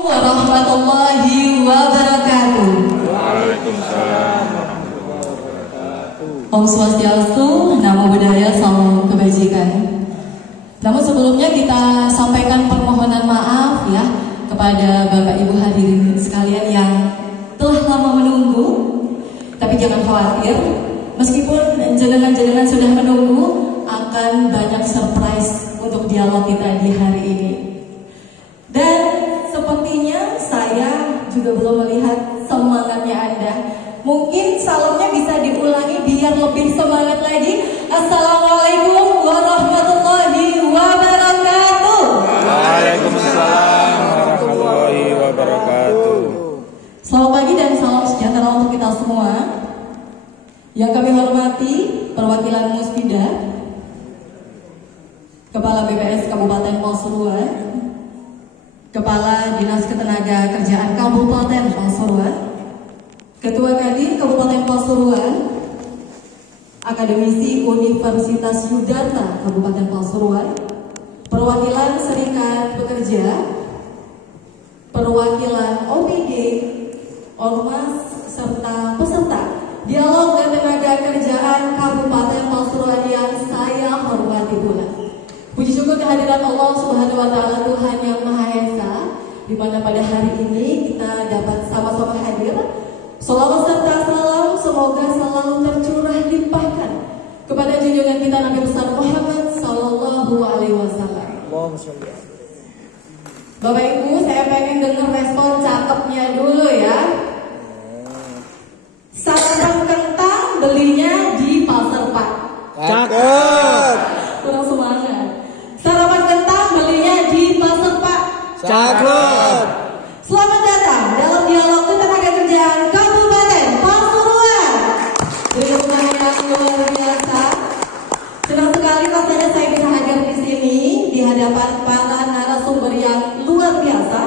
Warahmatullahi wabarakatuh. Waalaikumsalam warahmatullahi wabarakatuh. Om Swastiastu, Namo Buddhaya, Salam Kebajikan. Namun sebelumnya kita sampaikan permohonan maaf ya kepada Bapak Ibu hadirin sekalian yang telah lama menunggu. Tapi jangan khawatir, meskipun jenengan-jenengan sudah menunggu, akan banyak surprise untuk dialog kita di hari ini. Dan sepertinya saya juga belum melihat semangatnya Anda. Mungkin salamnya bisa diulangi biar lebih semangat lagi. Assalamualaikum warahmatullahi wabarakatuh. Waalaikumsalam warahmatullahi wabarakatuh. Selamat pagi dan salam sejahtera untuk kita semua. Yang kami hormati perwakilan Muspida, Kepala BPS Kabupaten Pasuruan, Kepala Dinas Ketenagakerjaan Kabupaten Pasuruan, Ketua Kadin Kabupaten Pasuruan, Akademisi Universitas Yudharta Kabupaten Pasuruan, perwakilan Serikat Pekerja, perwakilan OPD, Ormas, serta peserta Dialog Ketenagakerjaan Kabupaten Pasuruan yang saya hormati pula. Puji syukur kehadiran Allah Subhanahu wa Ta'ala, Tuhan yang Maha Esa, di mana pada hari ini kita dapat sama-sama hadir. Shalawat serta salam semoga selalu tercurah limpahkan kepada junjungan kita Nabi besar Muhammad Sallallahu Alaihi Wasallam. Bapak Ibu, saya pengen dengar respon cakepnya dulu ya. Sarapan kentang belinya di Pasar Pak. Cakep. Kurang semangat. Sarapan kentang belinya di Pasar Pak. Cakep. Selamat datang dalam dialog ketenagakerjaan Kabupaten Pasuruan. Dengan yang luar biasa. Senang sekali rasanya saya bisa hadir di sini di hadapan para narasumber yang luar biasa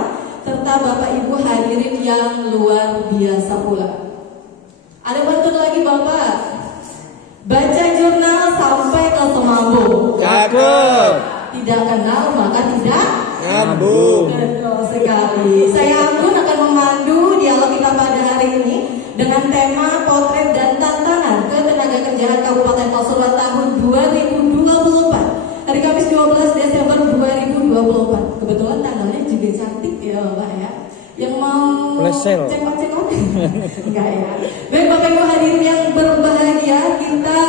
serta Bapak Ibu hadirin yang luar biasa pula. Ada pantun lagi Bapak. Baca jurnal sampai ke semambung. Cakep. Tidak kenal maka tidak Nyambung. betul sekali. Saya Anggun akan memandu dialog kita pada hari ini dengan tema potret dan tantangan ketenagakerjaan Kabupaten Pasuruan tahun 2024. Hari Kamis 12 Desember 2024. Kebetulan tanggalnya juga cantik ya Bapak ya. Yang mau cengkok-cengkok enggak ya. Baik Bapak Ibu hadirin yang berbahagia, kita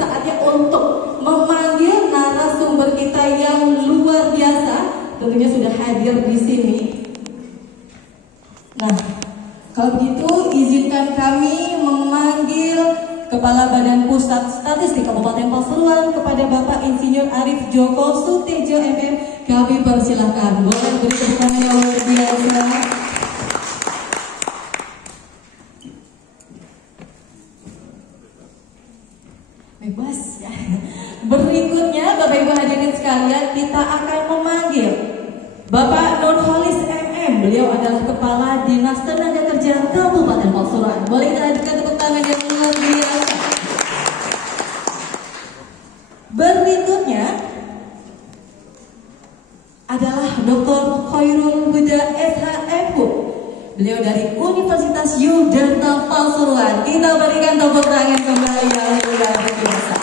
saatnya untuk memanggil narasumber kita yang luar biasa, tentunya sudah hadir di sini. Nah, kalau begitu izinkan kami memanggil Kepala Badan Pusat Statistik Kabupaten Pasuruan kepada Bapak Insinyur Arif Joko Sutejo MM. Kami persilahkan. Boleh beri tepuk tangan yang luar biasa. Bebas ya. Berikutnya Bapak Ibu hadirin sekalian, kita akan memanggil Bapak Nurholis MM. Beliau adalah Kepala Dinas Tenaga Kabupaten Pasuruan. Boleh kita hadirkan tepuk tangan yang luar biasa. Berikutnya adalah Dr. Khairul Huda SHMH. Beliau dari Universitas Yudharta Pasuruan. Kita berikan tepuk tangan kembali yang luar biasa.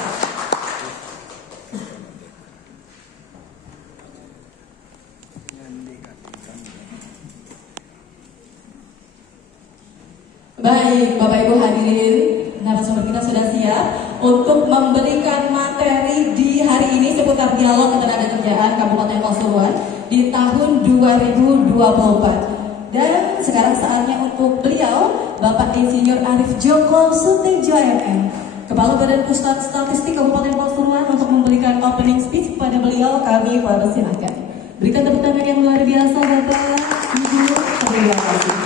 Baik, Bapak Ibu hadirin, narasumber kita sudah siap untuk memberikan materi di hari ini seputar dialog ketenagakerjaan Kabupaten Pasuruan di tahun 2024. Dan sekarang saatnya untuk beliau, Bapak Insinyur Arif Joko Sutejo MM, Kepala Badan Pusat Statistik Kabupaten Pasuruan, untuk memberikan opening speech kepada beliau. Kami persilakan. Berikan tepuk tangan yang luar biasa Bapak. Terima kasih.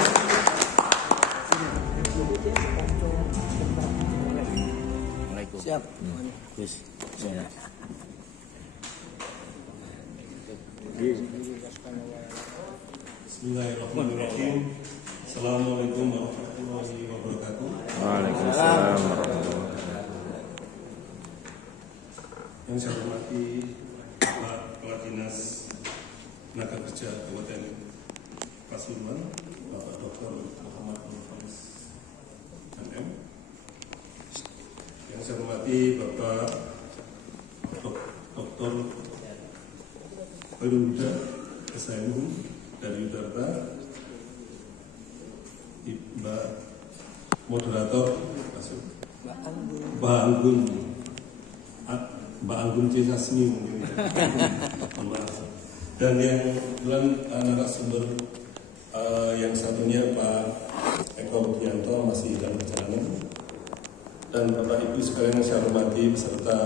Siap. Bismillahirrahmanirrahim. Assalamualaikum warahmatullahi wabarakatuh. Waalaikumsalam warahmatullahi wabarakatuh. Yang saya hormati Pak Kepala Dinas Tenaga Kerja Kabupaten Pasuruan, Bapak Dr. Muhammad Nurfaris MM. Yang saya hormati Bapak Dr. Peluda SMU dari Udara, Mbak Moderator Mbak Anggun C. Sasmi mungkin. Dan yang kebetulan narasumber yang satunya Pak Eko Budianto masih dalam perjalanan, dan Bapak Ibu sekalian yang saya hormati beserta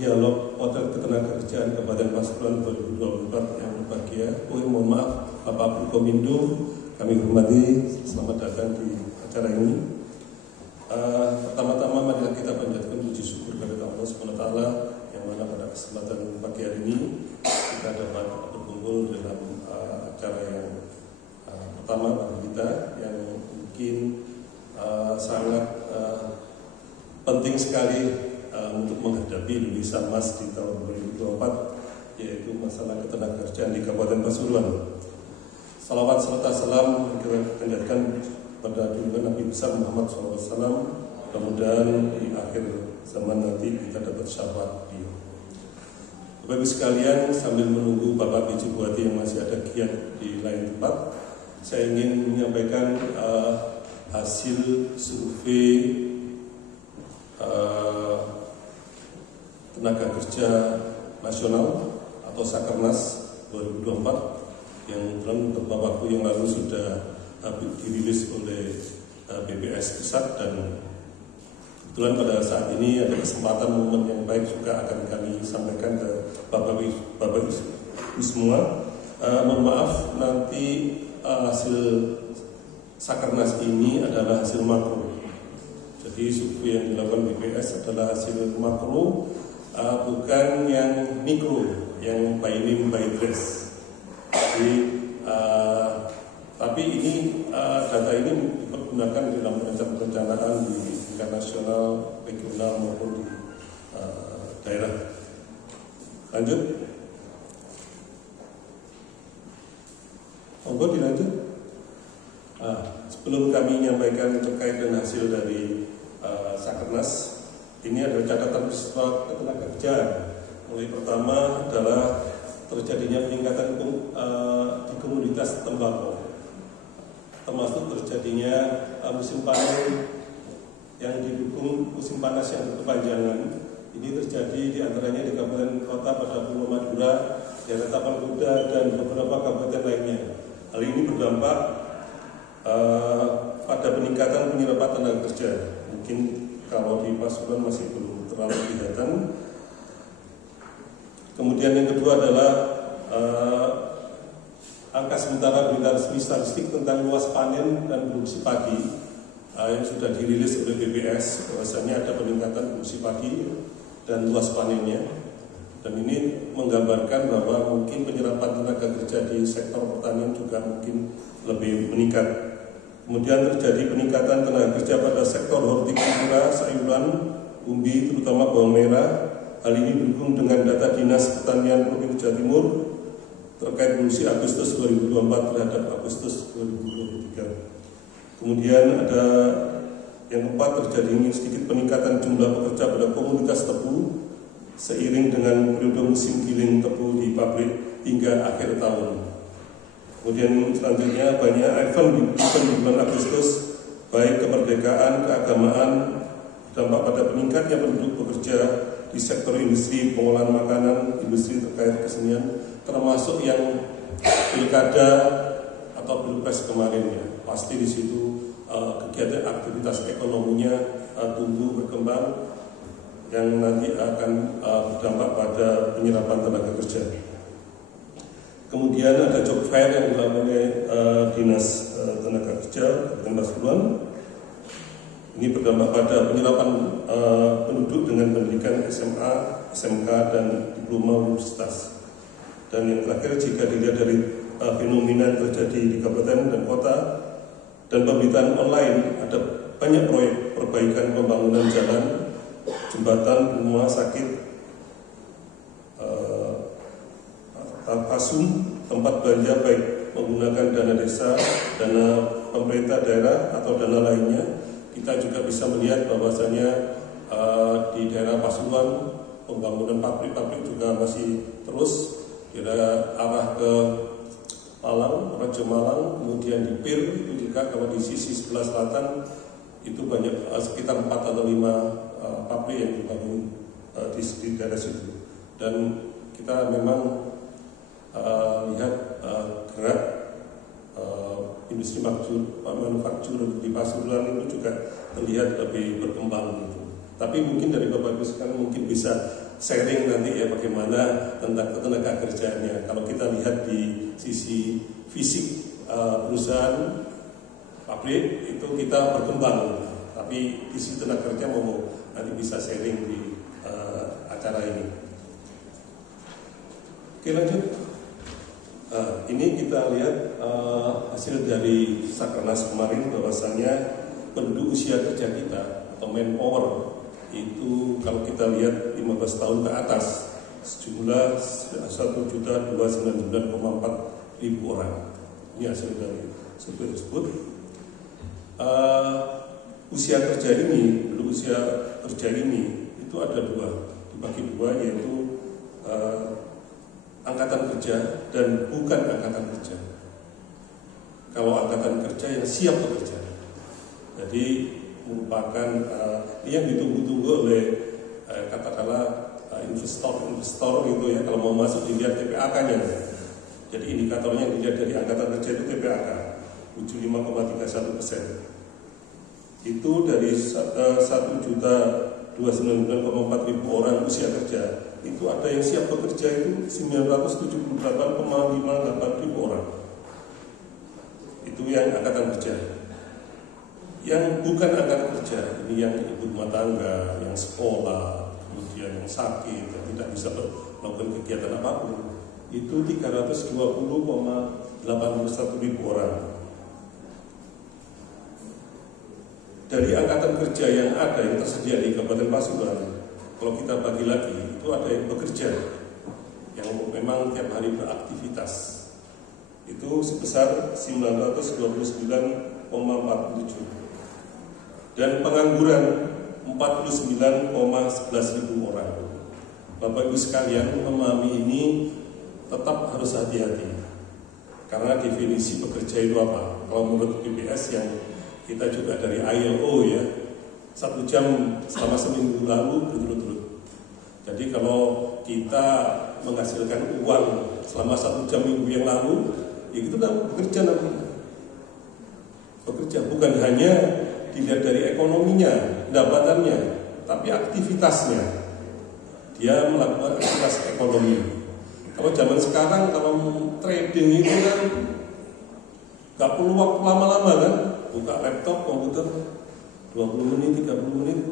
dialog Hotel Ketenagakerjaan Kabupaten Pasuruan 2024 yang berbahagia. Mohon maaf Bapak Komindo, kami hormati, selamat datang di acara ini. Pertama-tama marilah kita panjatkan puji syukur kepada Allah SWT yang mana pada kesempatan pagi hari ini kita dapat berkumpul dalam acara yang pertama bagi kita yang mungkin sangat penting sekali untuk menghadapi Indonesia Emas di tahun 2024, yaitu masalah ketenagakerjaan di Kabupaten Pasuruan. Salawat serta salam kita panjatkan pada junjungan Nabi besar Muhammad SAW. Mudah-mudahan di akhir zaman nanti kita dapat syafaat beliau. Bapak Ibu sekalian, sambil menunggu Bapak Biji Buati yang masih ada giat di lain tempat, saya ingin menyampaikan hasil survei tenaga kerja nasional atau Sakernas 2024 yang beberapa waktu yang lalu sudah dirilis oleh BPS pusat, dan kebetulan pada saat ini ada kesempatan momen yang baik juga akan kami sampaikan ke Bapak Ibu semua. Mohon maaf nanti hasil Sakernas ini adalah hasil makro. Jadi survei yang dilakukan BPS adalah hasil makro, bukan yang mikro, yang by name by address. Jadi tapi ini data ini dipergunakan dalam perencanaan di tingkat nasional, regional maupun di daerah. Lanjut. Monggo dilanjut. Sebelum kami menyampaikan terkait dengan hasil dari Sakernas, ini adalah catatan peristiwa ketenagakerjaan. Mulai pertama adalah terjadinya peningkatan di komoditas tembakau, termasuk terjadinya musim panen yang didukung musim panas yang berkepanjangan. Ini terjadi di antaranya di Kabupaten Kota pada Pulau Madura, daerah Tapal Kuda, dan beberapa kabupaten lainnya. Hal ini berdampak pada peningkatan penyerapan tenaga kerja. Mungkin kalau di Pasuruan masih belum terlalu kelihatan. Kemudian yang kedua adalah angka sementara berita resmi statistik tentang luas panen dan produksi padi yang sudah dirilis oleh BPS, bahwasanya ada peningkatan produksi padi dan luas panennya, dan ini menggambarkan bahwa mungkin penyerapan tenaga kerja di sektor pertanian juga mungkin lebih meningkat. Kemudian terjadi peningkatan tenaga kerja pada sektor hortikultura, sayuran, umbi, terutama bawang merah. Hal ini didukung dengan data Dinas Pertanian Provinsi Jawa Timur terkait produksi Agustus 2024 terhadap Agustus 2023. Kemudian ada yang keempat, terjadi sedikit peningkatan jumlah pekerja pada komunitas tebu seiring dengan periode musim giling tebu di pabrik hingga akhir tahun. Kemudian selanjutnya banyak event di bulan Agustus, baik kemerdekaan, keagamaan, dampak pada meningkatnya penduduk bekerja di sektor industri pengolahan makanan, industri terkait kesenian, termasuk yang pilkada atau pilpres kemarin ya. Pasti di situ kegiatan aktivitas ekonominya tumbuh berkembang yang nanti akan berdampak pada penyerapan tenaga kerja. Kemudian ada job fair yang dilakukan oleh Dinas Tenaga Kerja Kabupaten Pasuruan. Ini berdampak pada penyerapan penduduk dengan pendidikan SMA, SMK, dan diploma universitas. Dan yang terakhir, jika dilihat dari fenomena yang terjadi di kabupaten dan kota dan pemberitaan online, ada banyak proyek perbaikan pembangunan jalan, jembatan, rumah sakit, pasum, tempat belanja baik menggunakan dana desa, dana pemerintah daerah atau dana lainnya, kita juga bisa melihat bahwasanya di daerah Pasuruan pembangunan pabrik-pabrik juga masih terus arah ke Malang, Raja Malang, kemudian di Pir itu juga kalau di sisi sebelah selatan itu banyak sekitar 4 atau 5 pabrik yang dibangun di daerah situ. Dan kita memang lihat gerak industri manufaktur di Pasuruan itu juga terlihat lebih berkembang gitu. Tapi mungkin dari Bapak Ibu sekarang mungkin bisa sharing nanti ya bagaimana tentang tenaga kerjanya. Kalau kita lihat di sisi fisik perusahaan pabrik itu kita berkembang, tapi di sisi tenaga kerja mau nanti bisa sharing di acara ini. Oke, lanjut. Ini kita lihat hasil dari Sakernas kemarin bahwasanya penduduk usia kerja kita atau manpower itu kalau kita lihat 15 tahun ke atas sejumlah 1.299,4 ribu orang. Ini hasil dari survei tersebut. Usia kerja ini, penduduk usia kerja ini itu ada dibagi dua, yaitu angkatan kerja dan bukan angkatan kerja. Kalau angkatan kerja yang siap bekerja, jadi merupakan yang ditunggu-tunggu oleh katakanlah investor gitu ya, kalau mau masuk dilihat TPAK-nya. Jadi indikatornya yang dilihat dari angkatan kerja itu TPAK 75,31%. Itu dari 1.299,4 ribu orang usia kerja, itu ada yang siap bekerja itu 978,58 ribu orang. Itu yang angkatan kerja. Yang bukan angkatan kerja, ini yang ibu rumah tangga, yang sekolah, kemudian yang sakit, yang tidak bisa melakukan kegiatan apapun, itu 320,81 ribu orang. Dari angkatan kerja yang ada yang tersedia di Kabupaten Pasuruan, kalau kita bagi lagi, itu ada yang bekerja, yang memang tiap hari beraktivitas, itu sebesar 929,47. Dan pengangguran 49,11 ribu orang. Bapak Ibu sekalian memahami ini tetap harus hati-hati, karena definisi bekerja itu apa? Kalau menurut BPS yang kita juga dari ILO ya, 1 jam selama seminggu lalu berturut-turut. Jadi kalau kita menghasilkan uang selama 1 jam minggu yang lalu, ya itu bekerja namanya. Bekerja bukan hanya dilihat dari ekonominya, pendapatannya, tapi aktivitasnya. Dia melakukan aktivitas ekonomi. Kalau zaman sekarang kalau trading itu kan gak perlu waktu lama-lama kan, buka laptop, komputer 20 menit, 30 menit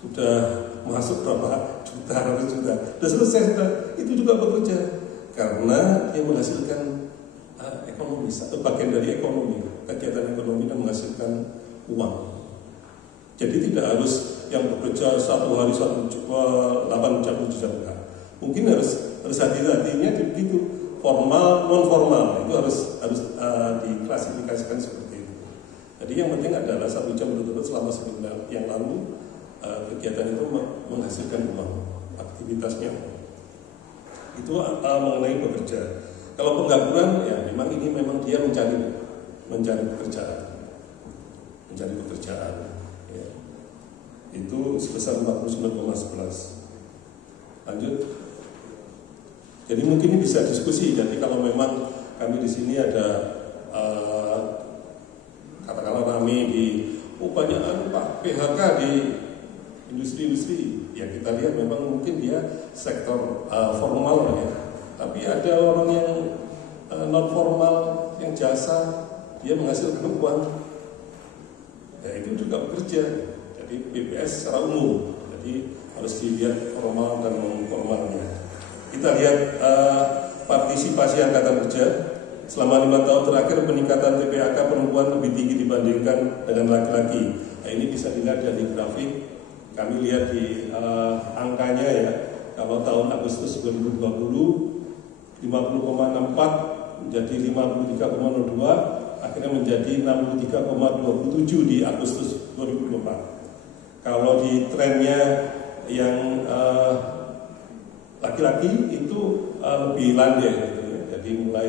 sudah masuk berapa juta, ratus juta, sudah selesai sudah. Itu juga bekerja karena dia menghasilkan ekonomi, satu bagian dari ekonomi, kegiatan ekonomi dan menghasilkan uang. Jadi tidak harus yang bekerja 1 hari 8 jam, 7 jam. Mungkin harus hati-hatinya begitu, formal, non formal itu harus diklasifikasikan seperti itu. Jadi yang penting adalah 1 jam berturut-turut selama seminggu yang lalu kegiatan itu menghasilkan uang, aktivitasnya. Itu mengenai bekerja. Kalau pengangguran ya memang dia mencari pekerjaan, ya. Itu sebesar 49,11. Lanjut. Jadi mungkin ini bisa diskusi. Jadi kalau memang kami di sini ada katakanlah rame di banyak Pak PHK di industri-industri, ya kita lihat memang mungkin dia sektor formal ya. Tapi ada orang yang non formal, yang jasa, dia menghasilkan uang, ya itu juga bekerja. Jadi BPS secara umum, jadi harus dilihat formal dan non formalnya. Kita lihat partisipasi angkatan kerja selama 5 tahun terakhir, peningkatan TPAK perempuan lebih tinggi dibandingkan dengan laki-laki. Nah, ini bisa dilihat dari grafik. Kami lihat di angkanya ya, kalau tahun Agustus 2020 50,64 menjadi 53,02, akhirnya menjadi 63,27 di Agustus 2024. Kalau di trennya yang laki-laki itu lebih landai gitu ya. Jadi mulai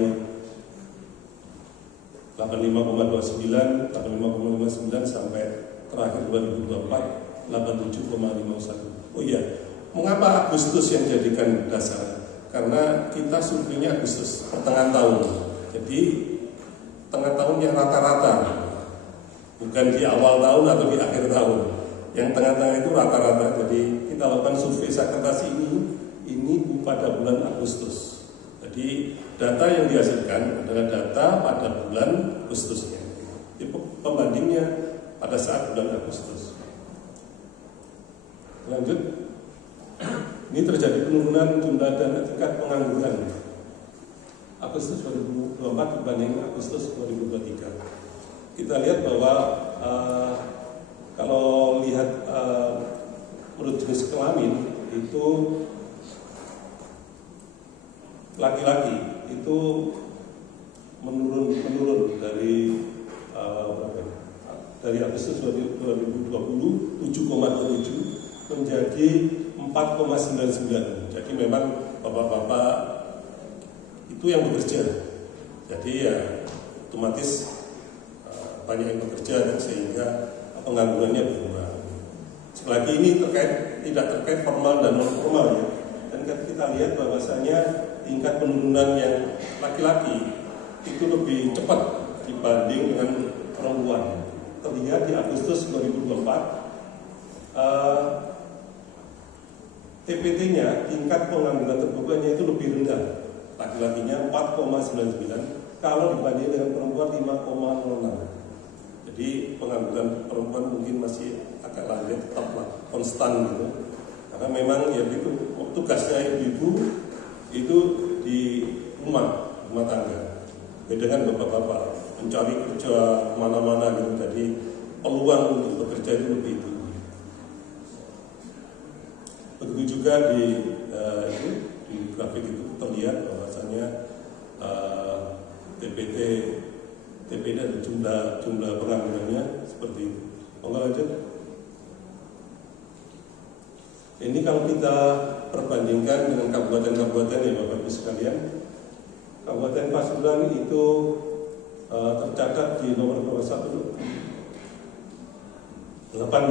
85,29, 85,59 sampai terakhir 2024 87,51. Oh iya, mengapa Agustus yang jadikan dasar? Karena kita surveinya Agustus, pertengahan tahun. Jadi tengah tahun yang rata-rata, bukan di awal tahun atau di akhir tahun. Yang tengah-tengah itu rata-rata. Jadi kita lakukan survei segmentasi ini pada bulan Agustus. Jadi data yang dihasilkan adalah data pada bulan Agustusnya. Jadi pembandingnya pada saat bulan Agustus. Lanjut. Ini terjadi penurunan jumlah dan tingkat pengangguran Agustus 2024 dibanding Agustus 2023. Kita lihat bahwa kalau lihat menurut jenis kelamin itu laki-laki itu menurun dari Agustus 2020 7,27 menjadi 4,99. Jadi memang bapak-bapak itu yang bekerja. Jadi ya otomatis banyak yang bekerja dan sehingga penganggurannya berkurang. Sekali lagi ini tidak terkait formal dan non formal ya. Dan kita lihat bahwasanya tingkat penurunan yang laki-laki itu lebih cepat dibanding dengan perempuan. Terlihat di Agustus 2024 TPT-nya tingkat pengangguran terbukanya itu lebih rendah. Laki-lakinya 4,99 kalau dibanding dengan perempuan 5,06. Jadi pengangguran perempuan mungkin masih agak landai, tetaplah konstan gitu. Karena memang ya itu tugasnya ibu itu di rumah tangga. Beda dengan bapak-bapak mencari kerja mana-mana gitu. Jadi peluang untuk bekerja itu lebih tinggi. Begitu juga di grafik itu terlihat bahwasanya TPT dan jumlah penganggurannya seperti itu. Lanjut. Ini kalau kita perbandingkan dengan kabupaten-kabupaten ya Bapak Ibu sekalian, Kabupaten Pasuruan itu tercatat di nomor 8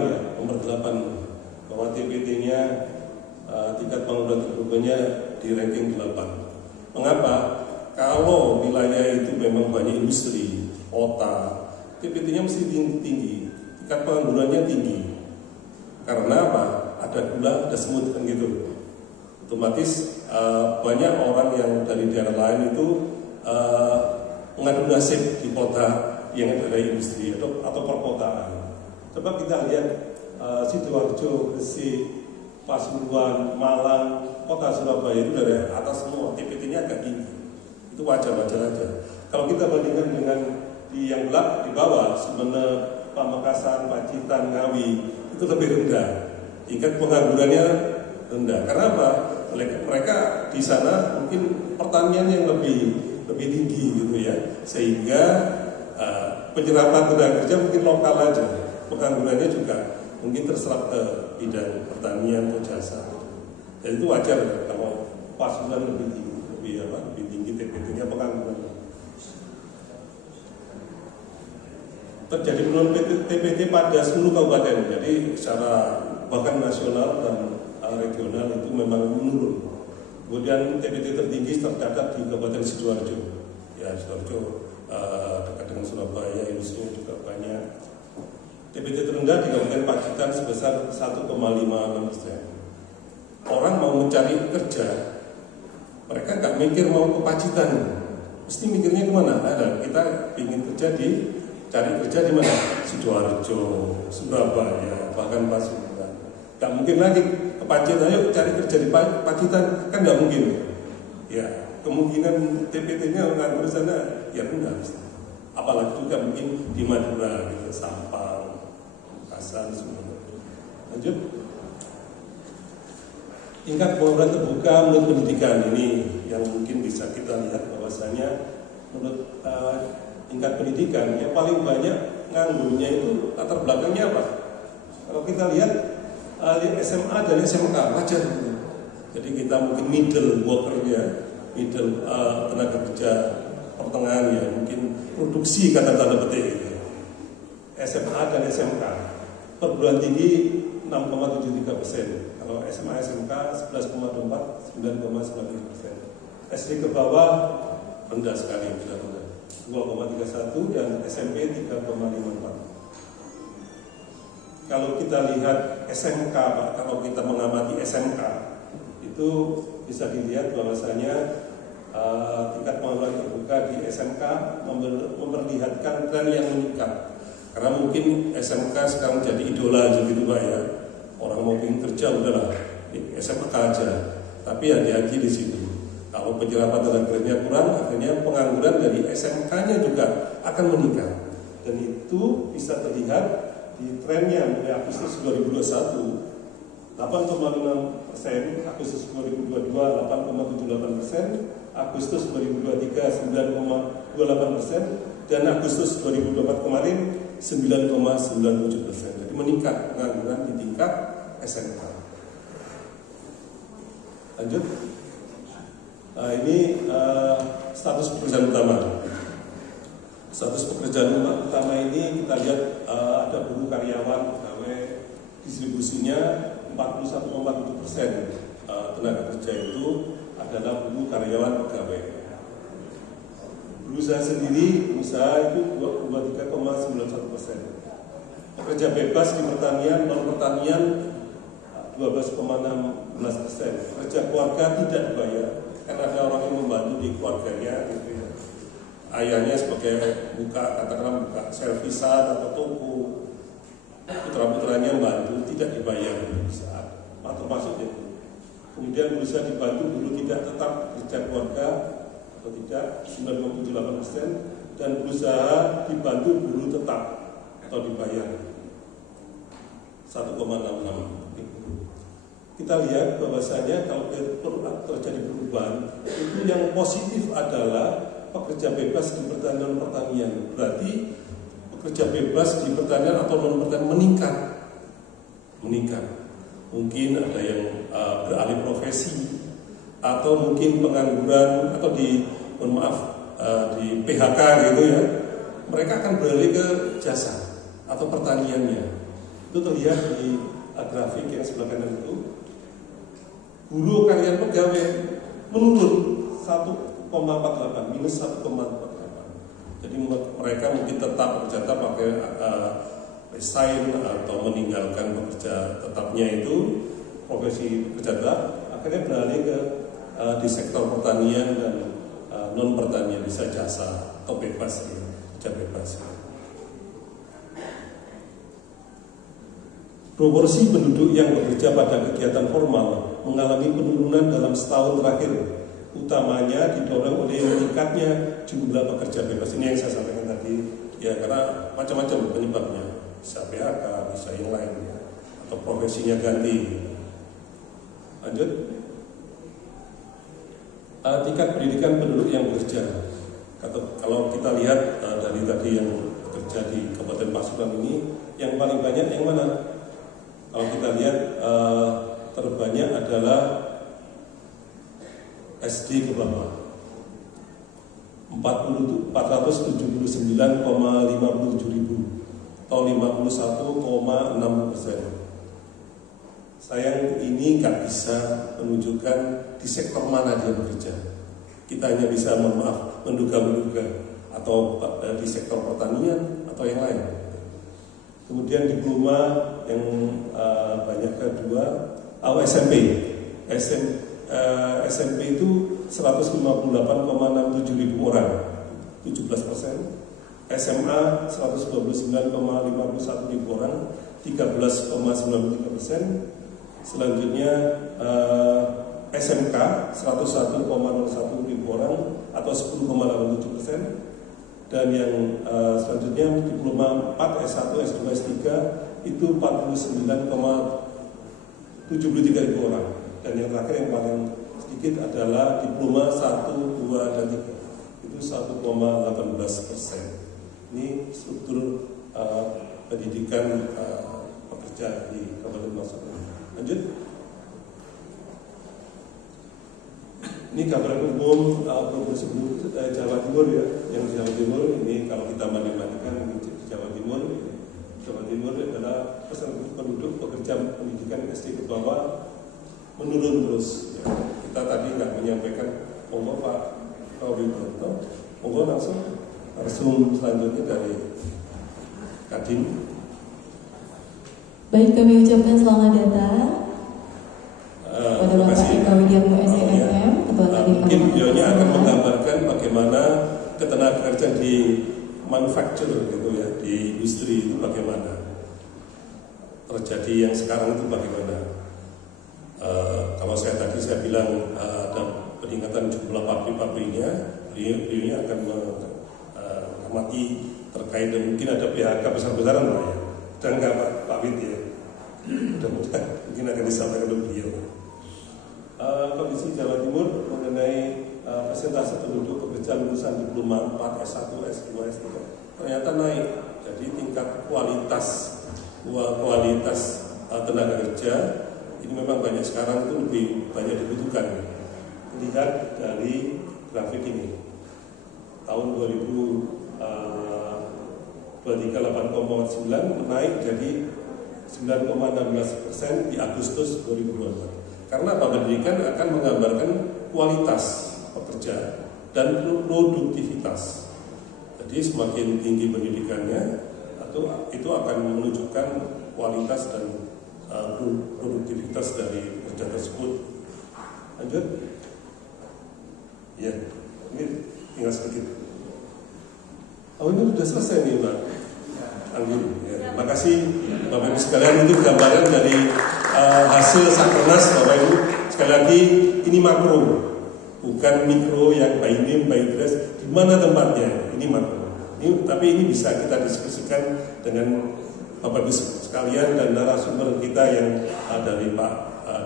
ya, nomor 8 bahwa TPT-nya tingkat pengangguran terbukanya di ranking 8. Mengapa? Kalau wilayah itu memang banyak industri, kota, TPT-nya mesti tinggi, tingkat penganggurannya tinggi. Karena apa? Ada gula, ada semut kan gitu. Otomatis banyak orang yang dari daerah lain itu mengadu nasib di kota yang ada industri atau perkotaan. Coba kita lihat Sidoarjo, Gresik, Pasuruan, Malang, kota Surabaya itu dari atas semua, TPT-nya agak tinggi. Itu wajar-wajar aja. Kalau kita bandingkan dengan di yang di bawah, Sumeneb, Pamekasan, Pacitan, Ngawi, itu lebih rendah. Tingkat penganggurannya rendah. Karena apa? Mereka di sana mungkin pertanian yang lebih tinggi gitu ya, sehingga penyerapan tenaga kerja mungkin lokal aja. Penganggurannya juga mungkin terserap ke bidang pertanian atau jasa. Dan itu wajar kalau Pasuruan lebih tinggi TPT-nya pengangguran. Terjadi penurunan TPT pada seluruh kabupaten. Jadi secara bahkan nasional dan regional itu memang menurun. Kemudian TPT tertinggi tercatat di Kabupaten Sidoarjo. Ya, Sidoarjo dekat dengan Surabaya, industrinya juga banyak. TPT terendah di Kabupaten Pacitan sebesar 1,56%. Orang mau mencari kerja, mereka nggak mikir mau ke Pacitan, mesti mikirnya kemana? Nah, kita ingin cari kerja di mana? Sidoarjo, Surabaya, bahkan Pasuruan. Nggak mungkin lagi ke Pacitan, ayo cari kerja di Pacitan, kan nggak mungkin. Ya, kemungkinan TPT-nya nganggur sana ya rendah. Apalagi juga mungkin di Madura, gitu, Sampang, Kasan, semuanya. Lanjut. Tingkat pengangguran terbuka menurut pendidikan ini yang mungkin bisa kita lihat bahwasanya menurut tingkat pendidikan yang paling banyak nganggurnya itu latar belakangnya apa? Kalau kita lihat SMA dan SMK wajar. Jadi kita mungkin middle worker-nya, middle tenaga kerja pertengahan ya, mungkin produksi kata tanda petik gitu. SMA dan SMK perguruan tinggi 6,73%. Kalau SMA SMK 11,24, 9,95%. SD ke bawah rendah sekali, 2,31 dan SMP 3,54. Kalau kita lihat SMK, Pak, kalau kita mengamati SMK itu bisa dilihat bahwasanya tingkat pengetahuan terbuka di SMK memperlihatkan tren yang meningkat. Karena mungkin SMK sekarang jadi idola gitu Pak ya. Orang mau ingin kerja udahlah SMK aja. Tapi hati-hati di situ. Kalau penyerapan tenaga kerja kurang, akhirnya pengangguran dari SMK-nya juga akan meningkat. Dan itu bisa terlihat di trennya mulai Agustus 2021 8,5%, Agustus 2022 8,78%, Agustus 2023 9,28%, dan Agustus 2024 kemarin 9,97%. Jadi meningkat pengangguran di tingkat SMK. Lanjut. Ini status pekerjaan utama. Status pekerjaan utama ini kita lihat ada buruh karyawan pegawai distribusinya 41,7% tenaga kerja itu adalah buruh karyawan pegawai. Berusaha sendiri, usaha itu 23,91%. Pekerja bebas di pertanian, non pertanian 12,16%. Pekerja keluarga tidak dibayar karena ada orang yang membantu di keluarganya gitu ya. Ayahnya sebagai katakanlah buka servisan atau toko, putra-putranya membantu tidak dibayar saat termasuk itu. Kemudian berusaha dibantu dulu tidak tetap kerja keluarga atau tidak 9,78%, dan berusaha dibantu dulu tetap atau dibayar 1,66%. Kita lihat bahwasanya kalau terjadi perubahan itu yang positif adalah pekerja bebas di pertanian non-pertanian. Berarti pekerja bebas di pertanian atau non-pertanian meningkat. Mungkin ada yang beralih profesi, atau mungkin pengangguran, atau di PHK gitu ya. Mereka akan beralih ke jasa atau pertaniannya. Itu terlihat di grafik yang sebelah kanan itu. Buruh karyawan pegawai menurun 1,48, minus 1,48. Jadi mereka mungkin tetap bekerja pakai resign atau meninggalkan pekerja tetapnya itu, profesi pekerja tetap, akhirnya beralih ke di sektor pertanian dan non pertanian, bisa jasa atau bebas ya, kerja bebas. Proporsi penduduk yang bekerja pada kegiatan formal mengalami penurunan dalam setahun terakhir, utamanya didorong oleh meningkatnya jumlah pekerja bebas. Ini yang saya sampaikan tadi, ya, karena macam-macam penyebabnya, bisa PHK, bisa yang lain, ya, atau profesinya ganti. Lanjut. Tingkat pendidikan penduduk yang bekerja. Kalau kita lihat dari tadi yang bekerja di Kabupaten Pasuruan ini, yang paling banyak yang mana? Kalau kita lihat terbanyak adalah SD ke bawah, 479,57 ribu atau 51,6%. Sayang ini nggak bisa menunjukkan di sektor mana dia bekerja. Kita hanya bisa menduga-menduga, atau di sektor pertanian atau yang lain. Kemudian diploma yang banyak kedua, SMP itu 158,67 ribu orang, 17%. SMA 129,51 ribu orang, 13,93%. Selanjutnya SMK 101,01 ribu orang atau 10,87%. Dan yang selanjutnya diploma 4, S1, S2, S3 itu 49,73 ribu orang. Dan yang terakhir yang paling sedikit adalah diploma 1, 2, dan 3 itu 1,18%. Ini struktur pendidikan pekerja di Kabupaten Pasuruan. Lanjut. Ini gambaran umum provinsi Jawa Timur ya. Yang di Jawa Timur ini kalau kita bandingkan ini Jawa Timur. Jawa Timur adalah persentase penduduk pekerja pendidikan SD ke bawah menurun terus. Ya. Kita tadi nggak menyampaikan, monggo Pak Wibowo, monggo langsung selanjutnya dari Kadin. Baik, kami ucapkan selamat datang pada Bapak Eka Widiatmo SEMM, Ketua Kadin. Mungkin videonya akan menggambarkan bagaimana ketenagakerjaan di manufacture gitu ya, di industri itu bagaimana terjadi yang sekarang itu bagaimana. Kalau saya bilang ada peningkatan jumlah pabrik-pabriknya, beliau akan mengamati terkait dan mungkin ada PHK besar-besaran Pak ya. Dan enggak Pak Wid ya. Mudah-mudahan mungkin akan disampaikan oleh beliau. Kondisi Jawa Timur mengenai persentase penduduk pekerja lulusan diploma 4, S1, S2, S3 ternyata naik. Jadi tingkat kualitas tenaga kerja ini memang banyak sekarang itu lebih banyak dibutuhkan. Lihat dari grafik ini, tahun 2023 8,9 naik jadi 9,16% di Agustus 2024. Karena pendidikan akan menggambarkan kualitas pekerja dan produktivitas. Jadi semakin tinggi pendidikannya, itu akan menunjukkan kualitas dan produktivitas dari pekerja tersebut. Lanjut. Ya, ini tinggal sedikit. Ini sudah selesai nih Pak Anggun. Ya, terima kasih Bapak Ibu sekalian, itu gambaran dari hasil Sakernas Bapak Ibu. Sekali lagi ini makro, bukan mikro yang by name, by address. Di mana tempatnya? Ini makro. Tapi ini bisa kita diskusikan dengan Bapak Ibu sekalian dan narasumber kita yang dari Pak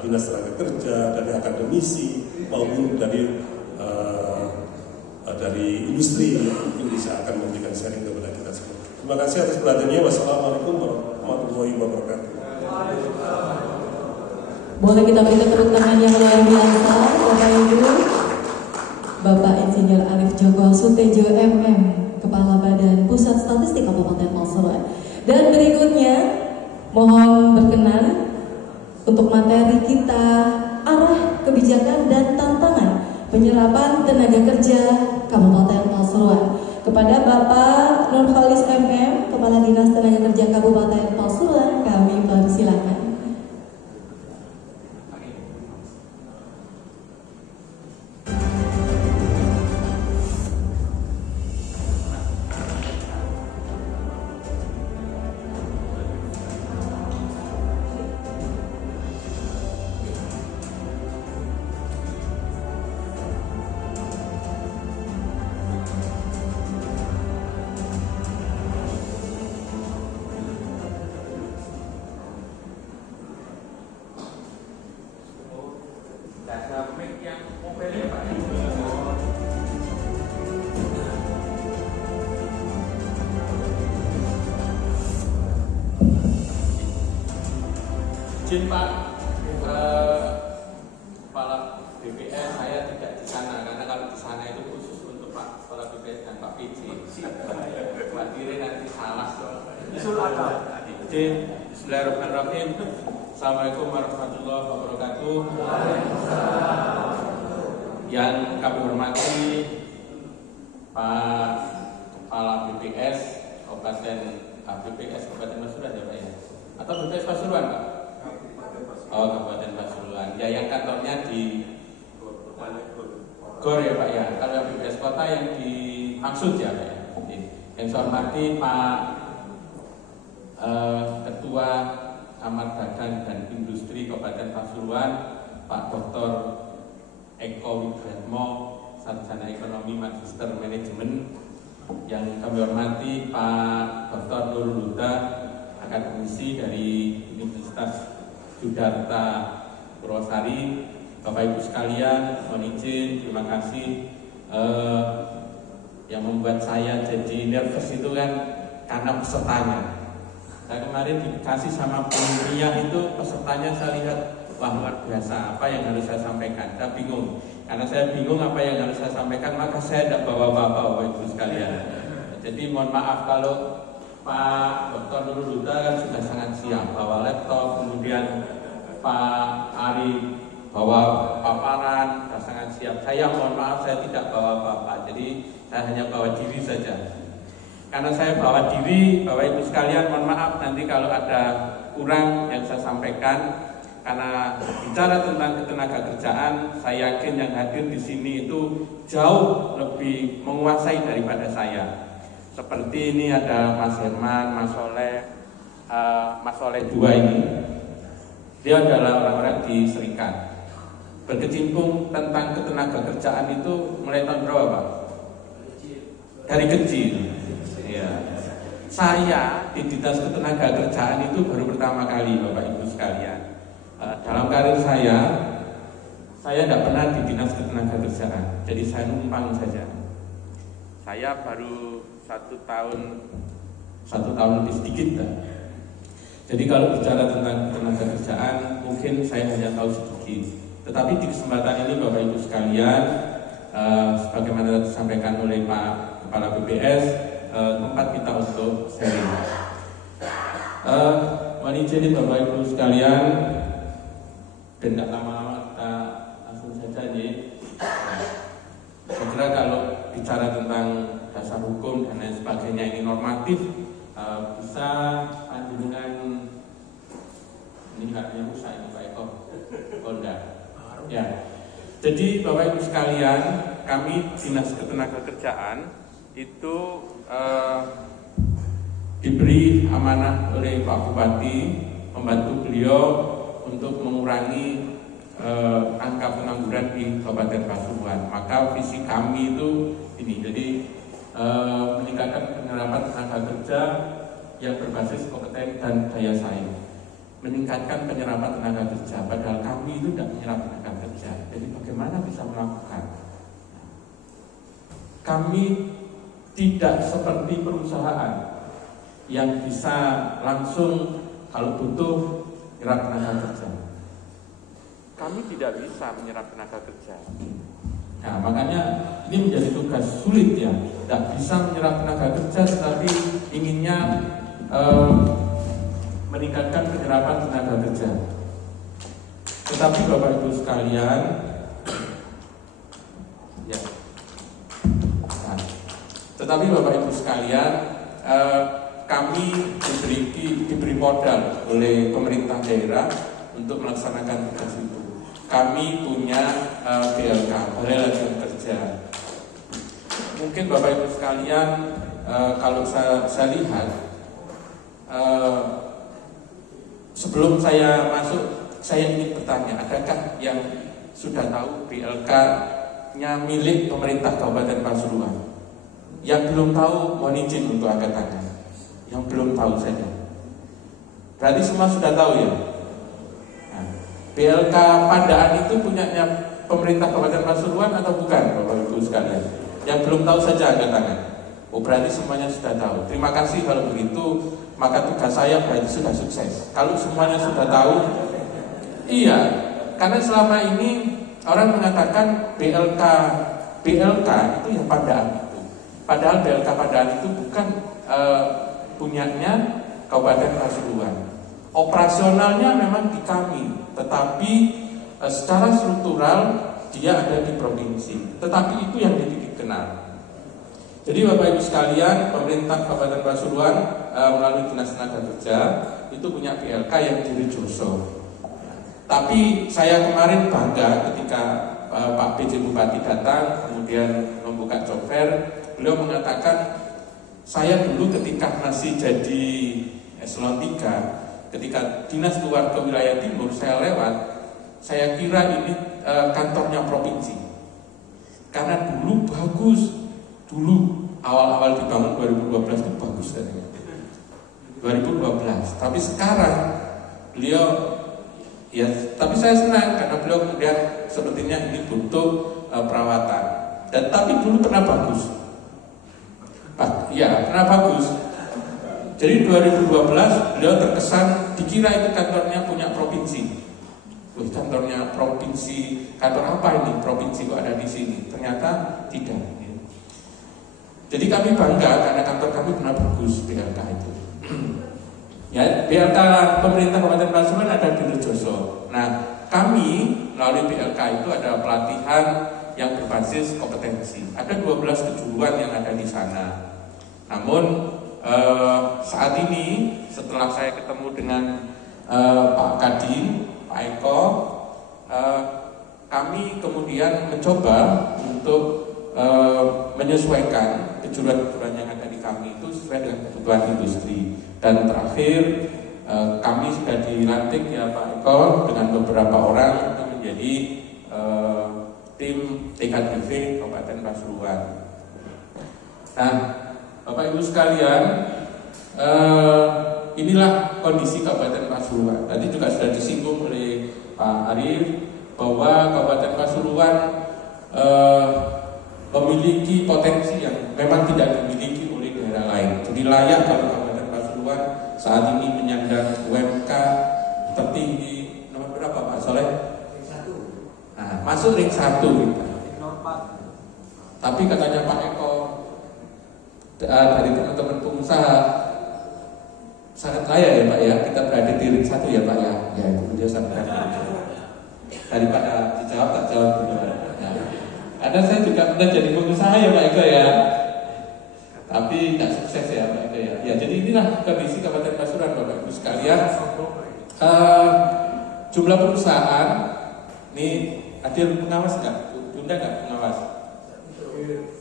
Dinas Tenaga Kerja, dari akademisi maupun dari industri yang mungkin bisa akan memberikan sharing kepada kita semua. Terima kasih atas perhatiannya. Wassalamualaikum warahmatullahi wabarakatuh. Boleh kita berikan tepuk tangan yang luar biasa, Bapak Ibu. Bapak Insinyur Arif Joko Sutejo MM, Kepala Badan Pusat Statistik Kabupaten Pasuruan. Dan berikutnya mohon berkenan untuk materi kita, arah kebijakan dan tantangan penyerapan tenaga kerja Kabupaten Pasuruan. Kepada Bapak Nurholis MM, Kepala Dinas Tenaga Kerja Kabupaten Pasuruan, kami persilakan. Izin Pak, Kepala BPS saya tidak di sana karena kalau di sana itu khusus untuk Pak Kepala BPS dan Pak PJ. Pak Diri nanti salah. Izin, Bismillahirrahmanirrahim. Assalamualaikum warahmatullahi wabarakatuh. Yang kami hormati Pak Kepala BPS Kabupaten Pasuruan ya Pak ya? Atau BPS Pasuruan Pak? Oh, Kabupaten Pasuruan. Ya, yang kantornya di Gor ya Pak ya. Kalau yang BPS Kota yang di Maksud ya Pak ya. Yang saya hormati Pak Ketua Kamar Dagang dan Industri Kabupaten Pasuruan, Pak Dr. Eko Widiatmo, Sarjana Ekonomi Magister Manajemen. Yang kami hormati Pak Dr. Nurul Huda, akademisi dari Universitas Sudarta Purwosari. Bapak Ibu sekalian, mohon izin, terima kasih Yang membuat saya jadi nervous itu kan karena pesertanya. Saya kemarin dikasih sama panitia itu, pesertanya saya lihat, wah luar biasa, apa yang harus saya sampaikan. Saya bingung, karena saya bingung apa yang harus saya sampaikan, maka saya tidak bawa apa-apa, Bapak Ibu sekalian. Jadi mohon maaf kalau Pak Dr. Nurul Huda kan sudah sangat siap, bawa laptop, kemudian Pak Ari bawa paparan, sudah sangat siap. Saya mohon maaf, saya tidak bawa apa-apa, jadi saya hanya bawa diri saja. Karena saya bawa diri, Bapak Ibu sekalian, mohon maaf nanti kalau ada kurang yang saya sampaikan. Karena bicara tentang ketenagakerjaan, saya yakin yang hadir di sini itu jauh lebih menguasai daripada saya. Seperti ini ada Mas Herman, Mas Soleh dua ini. Dia adalah orang-orang di Serikat. Berkecimpung tentang ketenagakerjaan itu mulai tahun berapa, Pak? Dari kecil. Ya. Saya di Dinas Ketenagakerjaan itu baru pertama kali, Bapak Ibu sekalian. Dalam karir saya tidak pernah di Dinas Ketenagakerjaan. Jadi saya numpang saja. Saya baru 1 tahun lebih sedikit. Jadi kalau bicara tentang ketenagakerjaan, mungkin saya hanya tahu sedikit. Tetapi di kesempatan ini Bapak Ibu sekalian, sebagaimana disampaikan oleh Pak Kepala BPS, tempat kita untuk sharing. Mohon izin Bapak Ibu sekalian, dan tidak lama-lama kita langsung saja nih. Saya kira kalau bicara tentang dasar hukum dan lain sebagainya ini normatif, bisa panjenengan ini hanya rusak ini Pak Eko Honda. Ya. Jadi Bapak Ibu sekalian, kami Dinas Ketenagakerjaan itu diberi amanah oleh Pak Bupati membantu beliau untuk mengurangi angka pengangguran di Kabupaten Pasuruan. Maka visi kami itu ini, jadi meningkatkan penyerapan tenaga kerja yang berbasis kompeten dan daya saing. Meningkatkan penyerapan tenaga kerja, padahal kami itu tidak menyerap tenaga kerja. Jadi bagaimana bisa melakukan? Kami tidak seperti perusahaan yang bisa langsung kalau butuh menyerap tenaga kerja. Kami tidak bisa menyerap tenaga kerja. Nah, makanya ini menjadi tugas sulit ya. Tidak bisa menyerap tenaga kerja, tetapi inginnya meningkatkan penyerapan tenaga kerja. Tetapi Bapak Ibu sekalian, ya. Nah, tetapi Bapak Ibu sekalian, kami diberi modal oleh pemerintah daerah untuk melaksanakan tugas itu. Kami punya BLK, Balai Latihan Kerja. Mungkin Bapak Ibu sekalian, kalau saya lihat, sebelum saya masuk, saya ingin bertanya, adakah yang sudah tahu BLK-nya milik pemerintah Kabupaten Pasuruan? Yang belum tahu, mohon izin untuk angkat tangan. Yang belum tahu saja. Berarti semua sudah tahu ya? Nah, BLK Pandaan itu punyanya pemerintah Kabupaten Pasuruan atau bukan, Bapak Ibu sekalian? Yang belum tahu saja angkat tangan. Oh, berarti semuanya sudah tahu. Terima kasih kalau begitu. Maka tugas saya berarti sudah sukses. Kalau semuanya sudah tahu, iya. Karena selama ini orang mengatakan BLK itu yang Pandaan itu. Padahal BLK Pandaan itu bukan punyanya Kabupaten Pasuruan. Operasionalnya memang di kami, tetapi secara struktural dia ada di provinsi. Tetapi itu yang dikenal. Jadi Bapak Ibu sekalian, pemerintah Kabupaten Pasuruan melalui Dinas Tenaga Kerja itu punya BLK yang di Rejoso. Tapi saya kemarin bangga ketika Pak PJ Bupati datang, kemudian membuka job fair, beliau mengatakan, saya dulu ketika masih jadi eselon 3, ketika Dinas Keluarga Wilayah Timur saya lewat, saya kira ini kantornya provinsi. Karena dulu bagus, dulu awal-awal dibangun 2012 itu bagus katanya. 2012. Tapi sekarang beliau ya, tapi saya senang karena beliau kemudian sepertinya ini butuh perawatan. Dan tapi dulu pernah bagus. Ya, karena bagus. Jadi 2012 beliau terkesan dikira itu kantornya punya provinsi. Wih, kantornya provinsi, kantor apa ini? Provinsi kok ada di sini? Ternyata tidak. Jadi kami bangga karena kantor kami benar bagus BLK itu. Ya, BLK pemerintah Kabupaten Pasuruan ada di Rejoso. Nah, kami melalui BLK itu ada pelatihan yang berbasis kompetensi. Ada 12 kejuruan yang ada di sana. Namun saat ini setelah saya ketemu dengan Pak Kadin, Pak Eko, kami kemudian mencoba untuk menyesuaikan kejuruan-kejuruan yang ada di kami itu sesuai dengan kebutuhan industri. Dan terakhir kami sudah dilantik ya Pak Eko dengan beberapa orang untuk menjadi tim TKDV Kabupaten Pasuruan. Nah, Bapak Ibu sekalian, inilah kondisi Kabupaten Pasuruan. Tadi juga sudah disinggung oleh Pak Arif bahwa Kabupaten Pasuruan memiliki potensi yang memang tidak dimiliki oleh daerah lain. Jadi layak kalau Kabupaten Pasuruan saat ini menyandang UMK tertinggi nomor berapa Pak Soleh? Ring 1. Nah, masuk ring 1 kita. Tapi katanya Pak Eko dari teman-teman pengusaha sangat kaya ya Pak ya, kita berada di ring 1 ya Pak ya. Ya itu beliau sampaikan. Daripada dijawab tak jawab dulu. Ya. Karena saya juga pernah jadi pengusaha ya Pak Eko ya. Tapi tidak sukses ya Pak Eko ya. Ya jadi inilah kondisi Kabupaten Pasuruan Bapak Ibu sekalian. Jumlah perusahaan ini hadir pengawas nggak? Bunda nggak pengawas?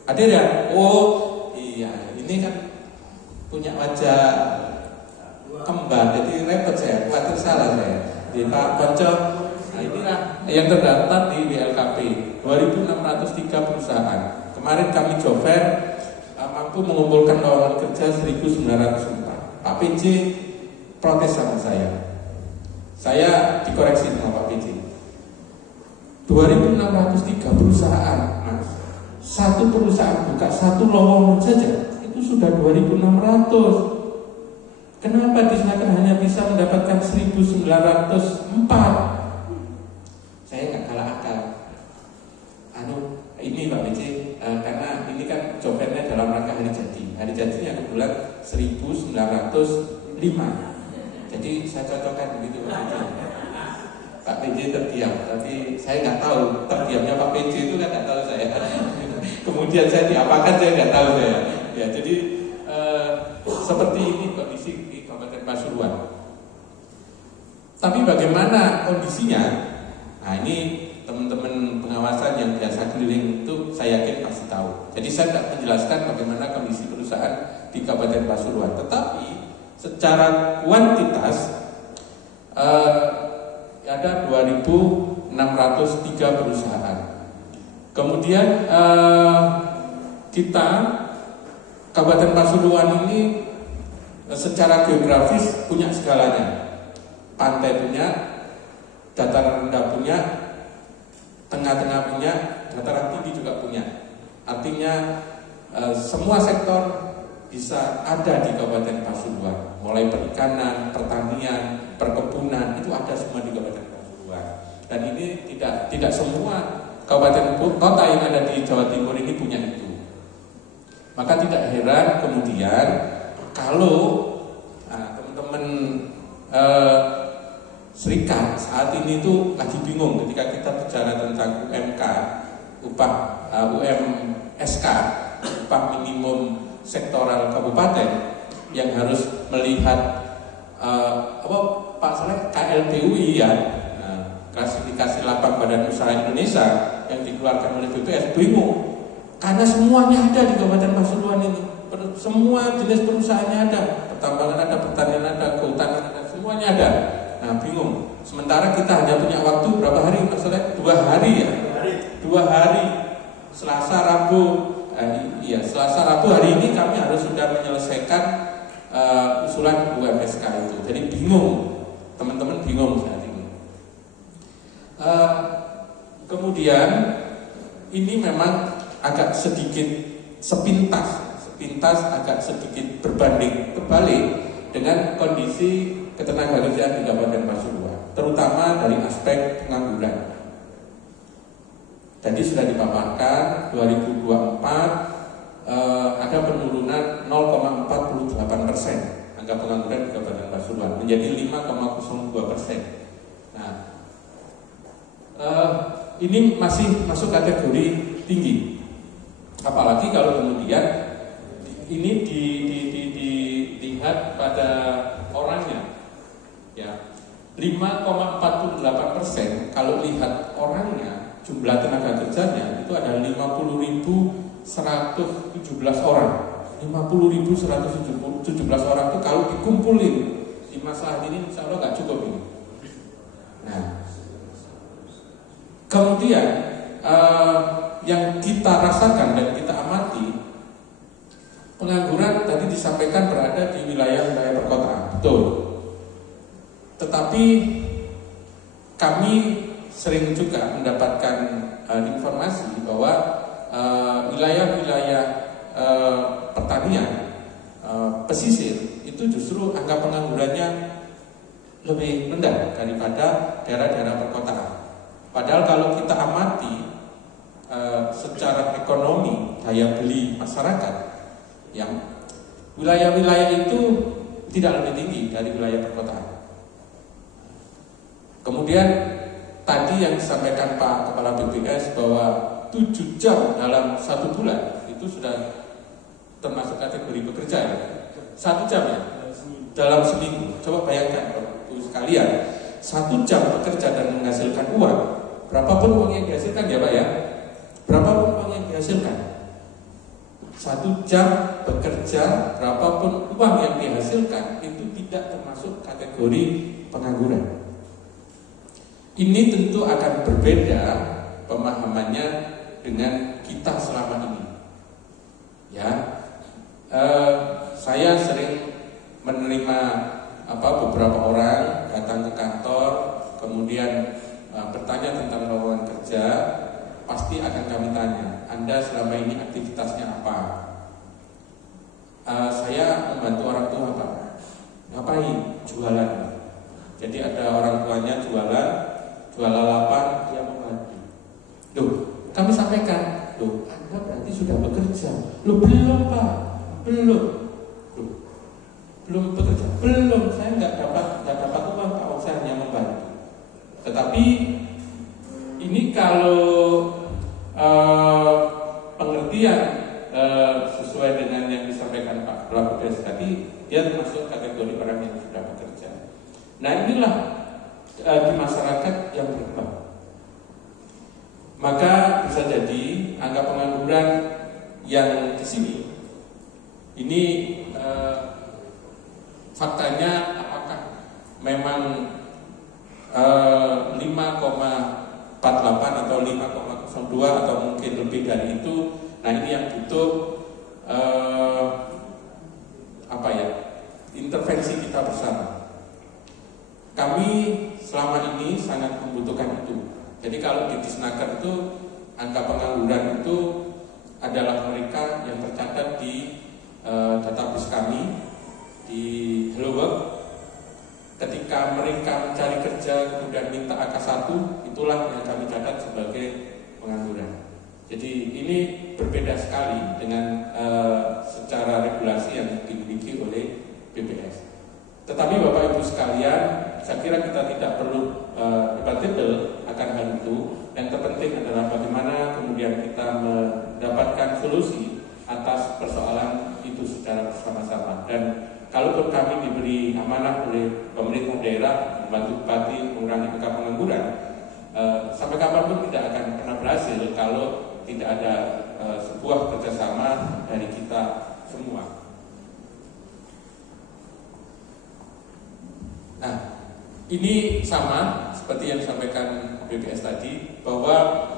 Hadir ya? Oh iya, ini kan punya wajah kembar, jadi repot saya, khawatir salah saya. Di Pak Konco, nah inilah yang terdaftar di BLKP 2.603 perusahaan. Kemarin kami job fair mampu mengumpulkan lowongan kerja 1.904. Pak PJ protes sama saya. Saya dikoreksi sama Pak PJ. 2.603 perusahaan, Mas. Satu perusahaan buka satu lowongan saja itu sudah 2.600. Kenapa disanakan hanya bisa mendapatkan 1.904? Saya nggak kalah akal. Ini Pak PJ, karena ini kan job fair-nya dalam rangka hari jadi. Hari jadinya kebetulan 1.905. Jadi saya cocokkan begitu Pak PJ. Pak PJ terdiam, tapi saya nggak tahu terdiamnya Pak PJ itu kan nggak tahu saya. Kemudian saya diapakan saya nggak tahu saya. Ya jadi seperti ini kondisi di Kabupaten Pasuruan. Tapi bagaimana kondisinya? Nah ini teman-teman pengawasan yang biasa keliling itu saya yakin pasti tahu. Jadi saya tidak menjelaskan bagaimana kondisi perusahaan di Kabupaten Pasuruan. Tetapi secara kuantitas ada 2.603 perusahaan. Kemudian kita Kabupaten Pasuruan ini secara geografis punya segalanya. Pantai punya, dataran rendah punya, tengah-tengah punya, dataran tinggi juga punya. Artinya semua sektor bisa ada di Kabupaten Pasuruan. Mulai perikanan, pertanian, perkebunan itu ada semua di Kabupaten Pasuruan. Dan ini tidak semua kabupaten kota yang ada di Jawa Timur ini punya itu. Maka tidak heran kemudian kalau teman-teman serikat saat ini tuh lagi bingung ketika kita bicara tentang UMK, upah UMSK, upah minimum sektoral kabupaten yang harus melihat Pak Saleh KLBUI ya, klasifikasi lapak badan usaha Indonesia yang dikeluarkan oleh BPS, bingung karena semuanya ada di Kabupaten Pasuruan ini, semua jenis perusahaannya ada, pertambangan ada, pertanian ada, kehutanan ada, semuanya ada. Nah bingung. Sementara kita hanya punya waktu berapa hari Mas Saleh? 2 hari ya. 2 hari. Selasa Rabu. Selasa Rabu hari ini kami harus sudah menyelesaikan usulan UMSK itu. Jadi bingung, teman-teman bingung saat ini. Kemudian ini memang agak sedikit sepintas sepintas agak sedikit berbanding terbalik dengan kondisi ketenagakerjaan di Kabupaten Pasuruan, terutama dari aspek pengangguran. Tadi sudah dipaparkan 2024 ada penurunan 0,48% angka pengangguran di Kabupaten Pasuruan menjadi 5,02%. Nah, ini masih masuk kategori tinggi. Apalagi kalau kemudian ini dilihat pada orangnya, ya 5,48%. Kalau lihat orangnya, jumlah tenaga kerjanya itu ada 50.117 orang. 50.117 orang itu kalau dikumpulin di masalah ini, insya Allah nggak cukup ini. Nah, kemudian yang kita rasakan dan kita amati, pengangguran tadi disampaikan berada di wilayah-wilayah perkotaan, betul. Tetapi kami sering juga mendapatkan informasi bahwa wilayah-wilayah pertanian, pesisir itu justru angka penganggurannya lebih rendah daripada daerah-daerah perkotaan. Padahal kalau kita amati secara ekonomi daya beli masyarakat, yang wilayah-wilayah itu tidak lebih tinggi dari wilayah perkotaan. Kemudian tadi yang disampaikan Pak Kepala BPS bahwa 7 jam dalam 1 bulan itu sudah termasuk kategori bekerja ya. 1 jam ya dalam seminggu. Coba bayangkan Bapak sekalian, 1 jam bekerja dan menghasilkan uang, berapapun uang yang dihasilkan ya Pak ya, berapapun uang yang dihasilkan, 1 jam bekerja, berapapun uang yang dihasilkan itu tidak termasuk kategori pengangguran. Ini tentu akan berbeda pemahamannya dengan kita selama ini. Ya, saya sering menerima beberapa orang datang ke kantor, kemudian bertanya tentang lowongan kerja. Pasti akan kami tanya, Anda selama ini aktivitasnya apa? Saya membantu orang tua Pak. Ngapain? Jualan. Jadi ada orang tuanya jualan lalapan, dia membantu. Loh, kami sampaikan, loh, Anda berarti sudah bekerja. Loh, belum Pak, belum. Loh, belum bekerja, belum. Saya nggak dapat uang Pak, saya hanya membantu. Tetapi ini kalau pengertian sesuai dengan yang disampaikan Pak Kepala BPS tadi, dia termasuk kategori orang yang sudah bekerja. Nah, inilah di masyarakat yang berkembang. Maka bisa jadi angka pengangguran yang di sini ini faktanya apakah memang 5,48 atau 5,02 atau mungkin lebih dari itu. Nah, ini yang butuh intervensi kita bersama. Kami selama ini sangat membutuhkan itu. Jadi kalau di Disnaker itu angka pengangguran itu adalah mereka yang tercatat di database kami di Hello Work. Ketika mereka mencari kerja kemudian minta AK1, itulah yang kami catat sebagai pengangguran. Jadi ini berbeda sekali dengan secara regulasi yang dimiliki oleh BPS. Tetapi Bapak Ibu sekalian, saya kira kita tidak perlu debatable akan hal itu. Yang terpenting adalah bagaimana kemudian kita mendapatkan solusi atas persoalan itu secara bersama-sama. Dan kalaupun kami diberi amanah oleh pemerintah daerah membantu bupati mengurangi angka pengangguran, sampai kapanpun tidak akan pernah berhasil kalau tidak ada sebuah kerjasama dari kita semua. Nah, ini sama seperti yang disampaikan BPS tadi, bahwa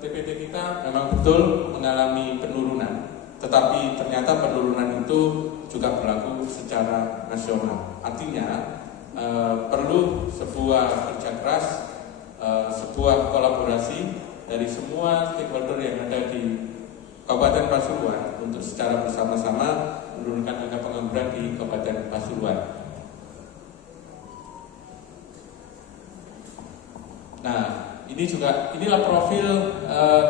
TPT kita memang betul mengalami penurunan, tetapi ternyata penurunan itu juga berlaku secara nasional. Artinya perlu sebuah kerja keras, sebuah kolaborasi dari semua stakeholder yang ada di Kabupaten Pasuruan untuk secara bersama-sama menurunkan angka pengangguran di Kabupaten Pasuruan. Nah, inilah profil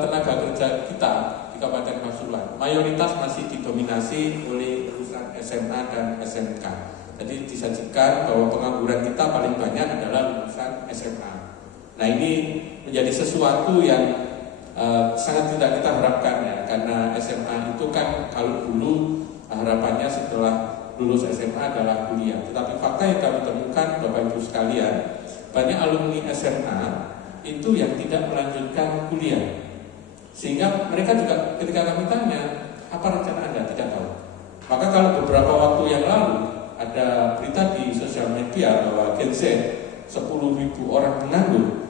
tenaga kerja kita di Kabupaten Pasuruan. Mayoritas masih didominasi oleh lulusan SMA dan SMK. Jadi disajikan bahwa pengangguran kita paling banyak adalah lulusan SMA. Nah, ini menjadi sesuatu yang sangat tidak kita harapkan ya, karena SMA itu kan kalau dulu harapannya setelah lulus SMA adalah kuliah. Tetapi fakta yang kami temukan, Bapak Ibu sekalian, banyak alumni SMA itu yang tidak melanjutkan kuliah. Sehingga mereka juga ketika kami tanya, apa rencana Anda? Tidak tahu. Maka kalau beberapa waktu yang lalu ada berita di sosial media bahwa Gen Z 10.000 orang menganggur,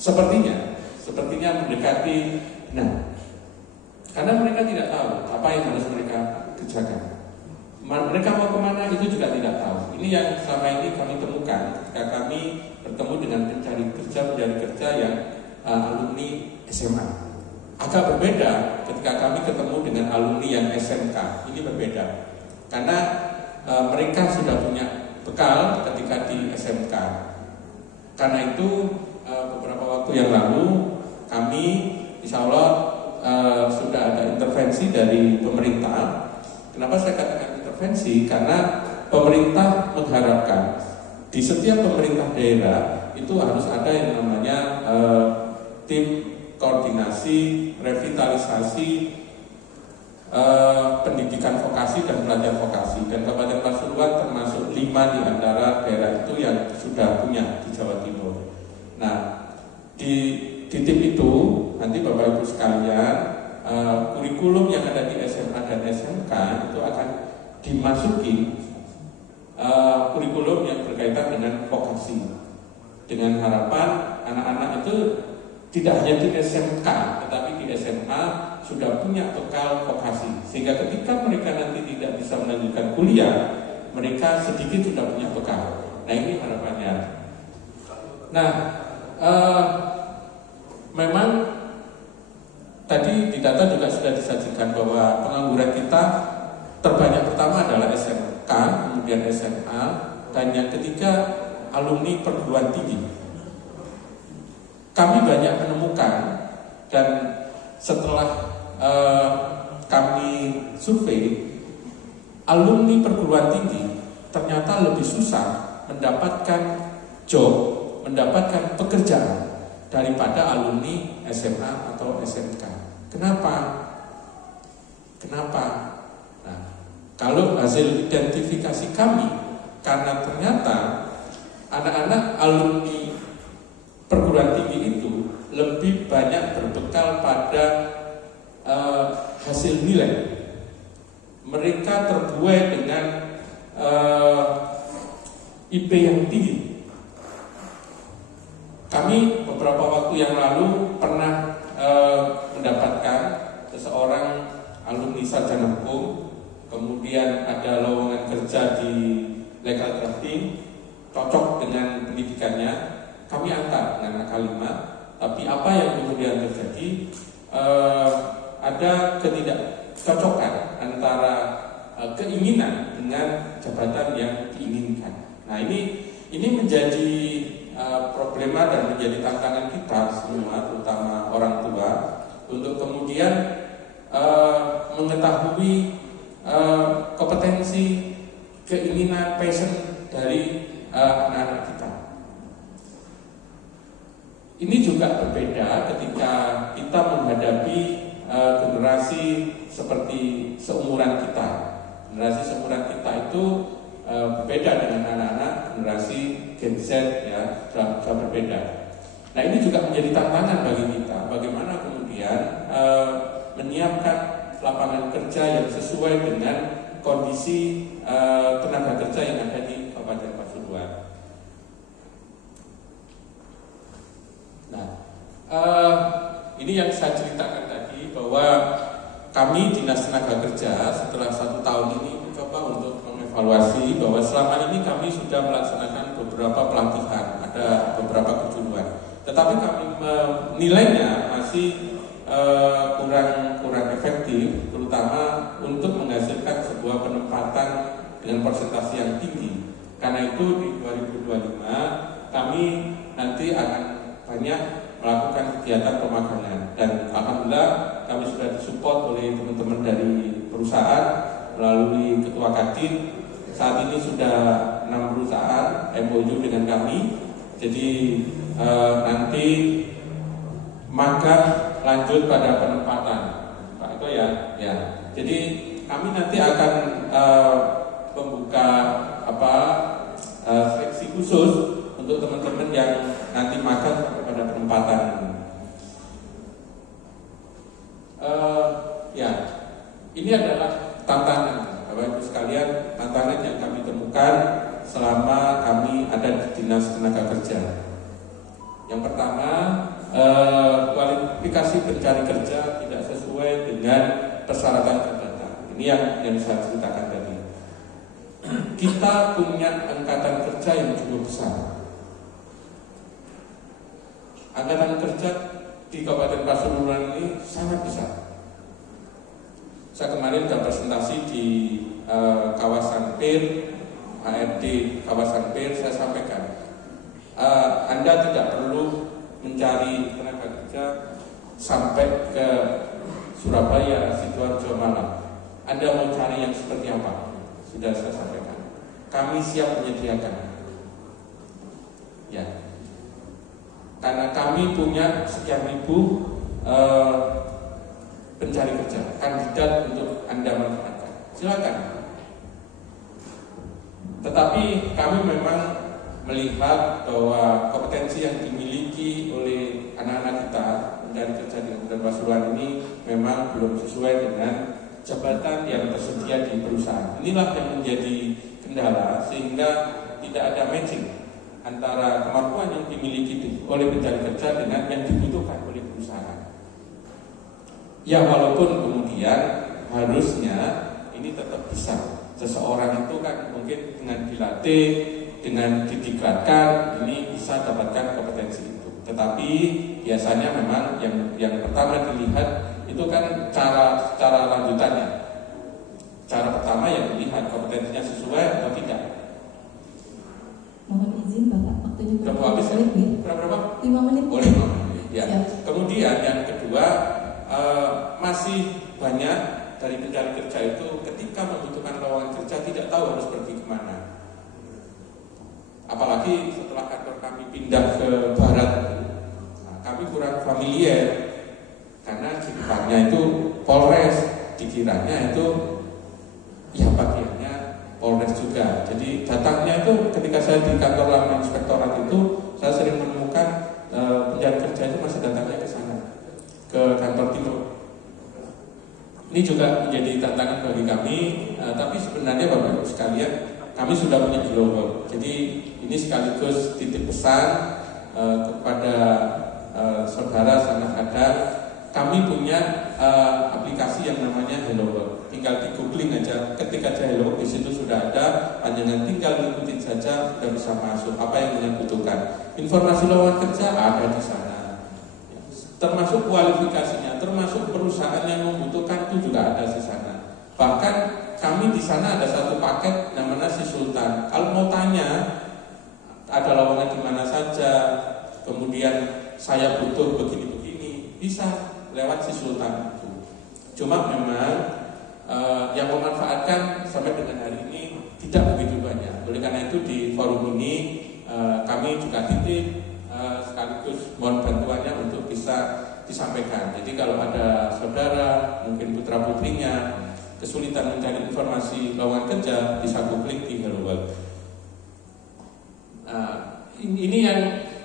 sepertinya mendekati karena mereka tidak tahu apa yang harus mereka kerjakan. Mereka mau kemana itu juga tidak tahu. Ini yang selama ini kami temukan ketika kami bertemu dengan pencari kerja yang alumni SMA. Agak berbeda ketika kami ketemu dengan alumni yang SMK. Ini berbeda karena mereka sudah punya bekal ketika di SMK. Karena itu beberapa waktu yang lalu kami insya Allah sudah ada intervensi dari pemerintah. Kenapa saya katakan intervensi? Karena pemerintah mengharapkan di setiap pemerintah daerah itu harus ada yang namanya tim koordinasi, revitalisasi pendidikan vokasi dan pelajar vokasi. Dan Kabupaten Pasuruan termasuk 5 di antara daerah itu yang sudah punya di Jawa Timur. Nah, di tim itu nanti Bapak Ibu sekalian, kurikulum yang ada di SMA dan SMK itu akan dimasuki kurikulum yang berkaitan dengan vokasi, dengan harapan anak-anak itu tidak hanya di SMK tetapi di SMA sudah punya bekal vokasi, sehingga ketika mereka nanti tidak bisa melanjutkan kuliah, mereka sedikit sudah punya bekal. Nah, ini harapannya. Nah, memang tadi di data juga sudah disajikan bahwa pengangguran kita terbanyak pertama adalah SMK, kemudian SMA, dan yang ketiga alumni perguruan tinggi. Kami banyak menemukan, dan setelah kami survei, alumni perguruan tinggi ternyata lebih susah mendapatkan job, mendapatkan pekerjaan daripada alumni SMA atau SMK. Kenapa? Nah, kalau hasil identifikasi kami, karena ternyata anak-anak alumni perguruan tinggi itu lebih banyak berbekal pada hasil nilai. Mereka terbuai dengan IP yang tinggi. Kami beberapa waktu yang lalu pernah mendapatkan seseorang alumni sarjana hukum, kemudian ada lowongan kerja di legal drafting, cocok dengan pendidikannya, kami angkat dengan angka 5. Tapi apa yang kemudian terjadi, ada ketidakcocokan antara keinginan dengan jabatan yang diinginkan. Nah, ini menjadi problema dan menjadi tantangan kita semua, terutama orang tua, untuk kemudian mengetahui kompetensi, keinginan, passion dari anak-anak kita. Ini juga berbeda ketika kita menghadapi generasi seperti seumuran kita. Generasi seumuran kita itu berbeda dengan anak-anak generasi Gen Z, ya, sudah berbeda. Nah, ini juga menjadi tantangan bagi kita. Bagaimana kemudian menyiapkan lapangan kerja yang sesuai dengan kondisi tenaga kerja yang ada di Kabupaten Pasuruan. Nah, ini yang saya ceritakan tadi, bahwa kami Dinas Tenaga Kerja setelah 1 tahun ini mencoba untuk mengevaluasi bahwa selama ini kami sudah melaksanakan beberapa pelatihan, ada beberapa kejuruan, tetapi kami menilainya masih kurang efektif, terutama untuk menghasilkan sebuah penempatan dengan persentase yang tinggi. Karena itu di 2025 kami nanti akan banyak melakukan kegiatan pemagangan, dan alhamdulillah kami sudah disupport oleh teman-teman dari perusahaan melalui ketua Kadin. Saat ini sudah 6 perusahaan MOU dengan kami. Jadi nanti magang lanjut pada penempatan, Pak Eko ya. Jadi kami nanti akan membuka seleksi khusus untuk teman-teman yang nanti magang pada penempatan. Ini adalah tantangan, Bapak Ibu sekalian, tantangan yang kami temukan selama kami ada di Dinas Tenaga Kerja. Yang pertama, kualifikasi pencari kerja tidak sesuai dengan persyaratan jabatan. Ini yang saya ceritakan tadi. Kita punya angkatan kerja yang cukup besar. Angkatan kerja di Kabupaten Pasuruan ini sangat besar. Saya kemarin sudah presentasi di kawasan PIR, HRD kawasan PIR, saya sampaikan, Anda tidak perlu mencari tenaga kerja sampai ke Surabaya, Sidoarjo, Malang. Anda mau cari yang seperti apa? Sudah saya sampaikan. Kami siap menyediakan. Ya. Karena kami punya sekian ribu pencari kerja, kandidat untuk Anda manfaatkan. Silakan. Tetapi kami memang melihat bahwa kompetensi yang dimiliki oleh anak-anak kita mencari kerja di Kabupaten Pasuruan ini memang belum sesuai dengan jabatan yang tersedia di perusahaan. Inilah yang menjadi kendala, sehingga tidak ada matching antara kemampuan yang dimiliki oleh pencari kerja dengan yang dibutuhkan oleh perusahaan. Ya, walaupun kemudian harusnya ini tetap bisa. Seseorang itu kan mungkin dengan dilatih, dengan didiklatkan, ini bisa dapatkan kompetensi itu. Tetapi biasanya memang yang pertama dilihat itu kan cara lanjutannya. Cara pertama yang dilihat kompetensinya sesuai atau tidak. Mohon izin Bapak, waktunya berapa habis ya? Berapa? 5 menit. Boleh 5 menit. Ya. Kemudian yang kedua, masih banyak dari pencari kerja itu ketika membutuhkan lowongan kerja tidak tahu harus pergi kemana. Apalagi setelah kantor kami pindah ke barat, kami kurang familiar karena di depannya itu Polres, dikiranya itu ya bagiannya Polres juga. Jadi datangnya itu ketika saya di kantor lama inspektorat itu, saya sering menemukan pencari kerja itu masih datangnya ke sana, ke kantor timur. Ini juga menjadi tantangan bagi kami, tapi sebenarnya Bapak Ibu sekalian, kami sudah punya global. Jadi ini sekaligus titip pesan kepada saudara sanak kadar. Kami punya aplikasi yang namanya Hello Work. Tinggal di googling aja, ketik aja Hello Work, di situ sudah ada. Panjangan tinggal ikutin saja, sudah bisa masuk. Apa yang kalian butuhkan? Informasi lowongan kerja ada di sana. Termasuk kualifikasinya, termasuk perusahaan yang membutuhkan itu juga ada di sana. Bahkan kami di sana ada satu paket namanya Si Sultan. Kalau mau tanya ada lowongan di mana saja, kemudian saya butuh begini-begini, bisa lewat Si Sultan itu. Cuma memang yang memanfaatkan sampai dengan hari ini tidak begitu banyak. Oleh karena itu di forum ini kami juga titip sekaligus mohon bantuannya untuk bisa disampaikan. Jadi kalau ada saudara, mungkin putra putrinya kesulitan mencari informasi lowongan kerja, bisa googling di Hello Work. Ini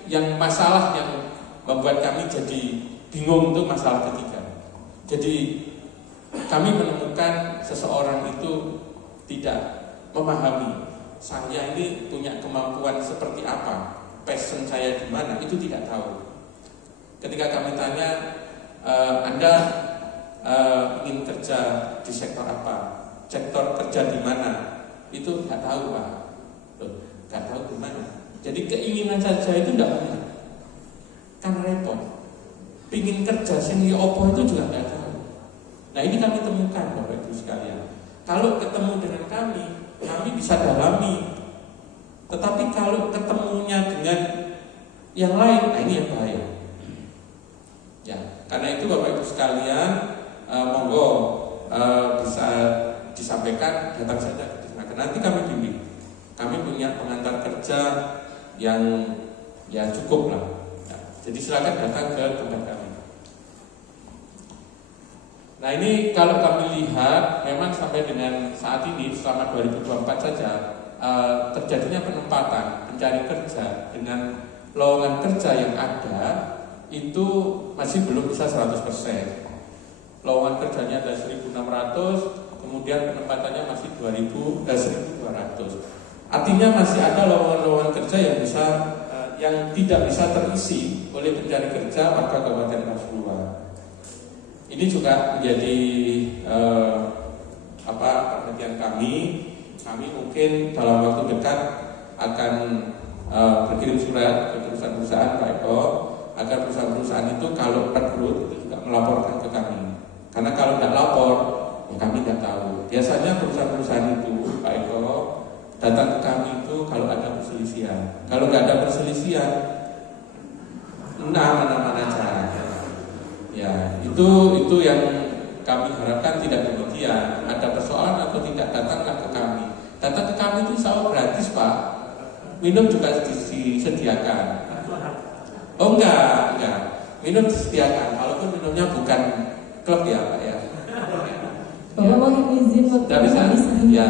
yang masalah yang membuat kami jadi bingung, itu masalah ketiga. Jadi kami menemukan seseorang itu tidak memahami saya ini punya kemampuan seperti apa, passion saya di mana, itu tidak tahu. Ketika kami tanya, Anda ingin kerja di sektor apa, sektor kerja di mana, itu nggak tahu Pak, nggak tahu di mana. Jadi keinginan saja itu tidak punya, kan repot. pingin kerja sini opo itu juga nggak tahu. Nah ini kami temukan Bapak Ibu sekalian. Kalau ketemu dengan kami bisa dalami. Tetapi kalau ketemunya dengan yang lain, nah ini yang bahaya. Ya, karena itu Bapak Ibu sekalian, monggo bisa disampaikan, datang saja ke Disnaker. Nanti kami bimbing. Kami punya pengantar kerja yang ya cukup lah. Ya, jadi silakan datang ke tempat kami. Nah ini kalau kami lihat, memang sampai dengan saat ini selama 2024 saja terjadinya penempatan pencari kerja dengan lowongan kerja yang ada itu masih belum bisa 100%. Lowongan kerjanya ada 1.600, kemudian penempatannya masih 1.200. Artinya masih ada lowongan kerja yang yang tidak bisa terisi oleh pencari kerja warga Kabupaten Pasuruan. Ini juga menjadi perhatian kami. Kami mungkin dalam waktu dekat akan berkirim surat ke perusahaan-perusahaan Pak Eko agar perusahaan-perusahaan itu kalau rekrut itu juga melaporkan ke kami. Karena kalau tidak lapor, ya kami tidak tahu. Biasanya perusahaan-perusahaan itu Pak Eko datang ke kami itu kalau ada perselisihan. Kalau nggak ada perselisihan, mana aja. Ya, itu yang kami harapkan tidak demikian. Ada persoalan atau tidak, datanglah ke kami. Datang ke kami itu insya Allah gratis Pak. Minum juga disediakan. Oh enggak. Minum disediakan. Walaupun minumnya bukan klub ya Pak ya. Kalau mau izin tapi ya.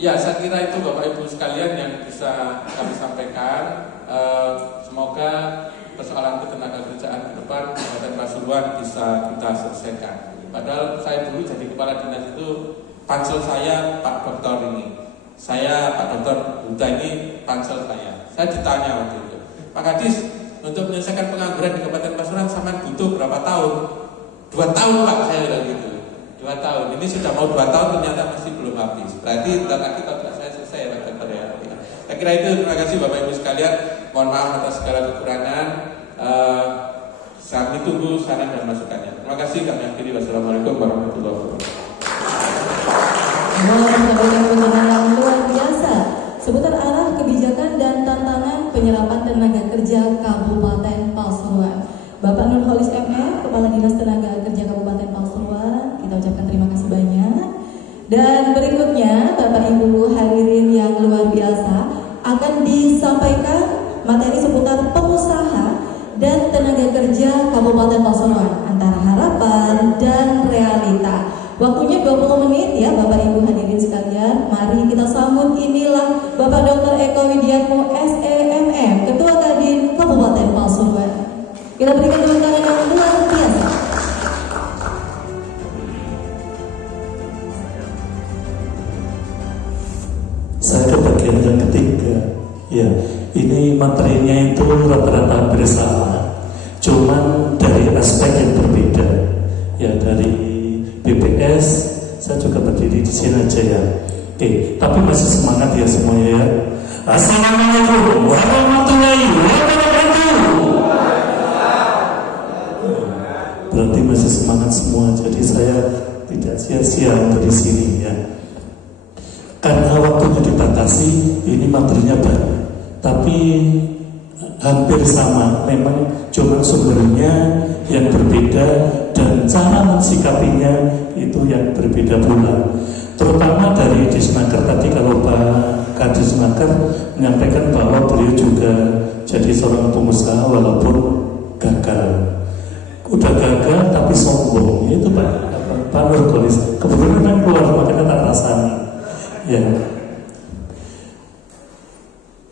Ya saya kira itu Bapak Ibu sekalian yang bisa kami sampaikan. Semoga persoalan ketenagakerjaan ke depan Kabupaten Pasuruan bisa kita selesaikan. Padahal saya dulu jadi kepala dinas itu pansel saya Pak Dokter ini. Saya Pak Dokter Huta ini pansel saya. Saya ditanya waktu itu, Pak Kadis, untuk menyelesaikan pengangguran di Kabupaten Pasuruan sampai butuh berapa tahun? 2 tahun Pak, saya bilang gitu. 2 tahun. Ini sudah mau 2 tahun ternyata masih belum habis. Berarti ntar lagi kalau saya selesai Pak Dokter ya. Saya kira itu. Terima kasih Bapak Ibu sekalian. Mohon maaf atas segala kekurangan. Kami tunggu saran dan masukannya. Terima kasih. Kami akhiri. Wassalamualaikum warahmatullahi wabarakatuh. Menyampaikan yang luar biasa seputar arah kebijakan dan tantangan penyerapan tenaga kerja Kabupaten Pasuruan. Bapak Nurholis MF, Kepala Dinas Tenaga Kerja Kabupaten Pasuruan, kita ucapkan terima kasih banyak. Dan berikutnya Bapak Ibu hadirin yang luar biasa akan disampaikan materi seputar pengusaha dan tenaga kerja Kabupaten Pasuruan, antara harapan dan realita. Waktunya 20 menit ya Bapak Ibu hadirin sekalian. Mari kita sambut, inilah Bapak Dr. Eko Widiatmo SEMM, Ketua Kadin Kabupaten Pasuruan. Kita berikan tepuk tangan yang luar biasa. Saya ke bagian yang ketiga. Ya, ini materinya itu rata-rata hampir sama, cuman dari aspek yang berbeda. Ya, dari BPS saya juga berdiri di sini aja ya. Oke, tapi masih semangat ya semuanya ya. Assalamualaikum warahmatullahi wabarakatuh. Berarti masih semangat semua, jadi saya tidak sia-sia untuk di sini ya. Karena waktunya dibatasi, ini materinya banyak, tapi hampir sama. Memang cuma sumbernya yang berbeda dan cara mensikapinya itu yang berbeda pula. Terutama dari Disnaker tadi, kalau Pak Kadisnaker menyampaikan bahwa beliau juga jadi seorang pengusaha walaupun gagal. Udah gagal tapi sombong, itu Pak Nurholis. Kebetulan kan keluar, makanya tak rasani. Ya.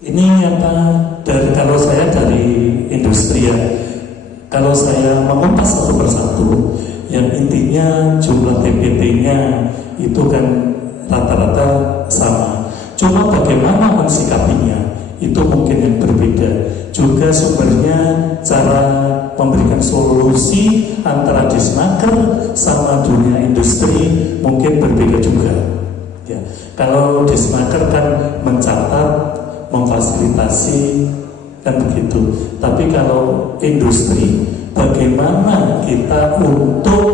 Ini dari kalau saya dari industri ya. Kalau saya mengupas satu persatu, yang intinya jumlah TPT-nya itu kan rata-rata sama. Cuma bagaimana mensikapinya itu mungkin yang berbeda. Juga sumbernya, cara memberikan solusi antara Disnaker sama dunia industri mungkin berbeda juga. Ya, kalau Disnaker kan mencatat, memfasilitasi kan begitu. Tapi kalau industri, bagaimana kita untuk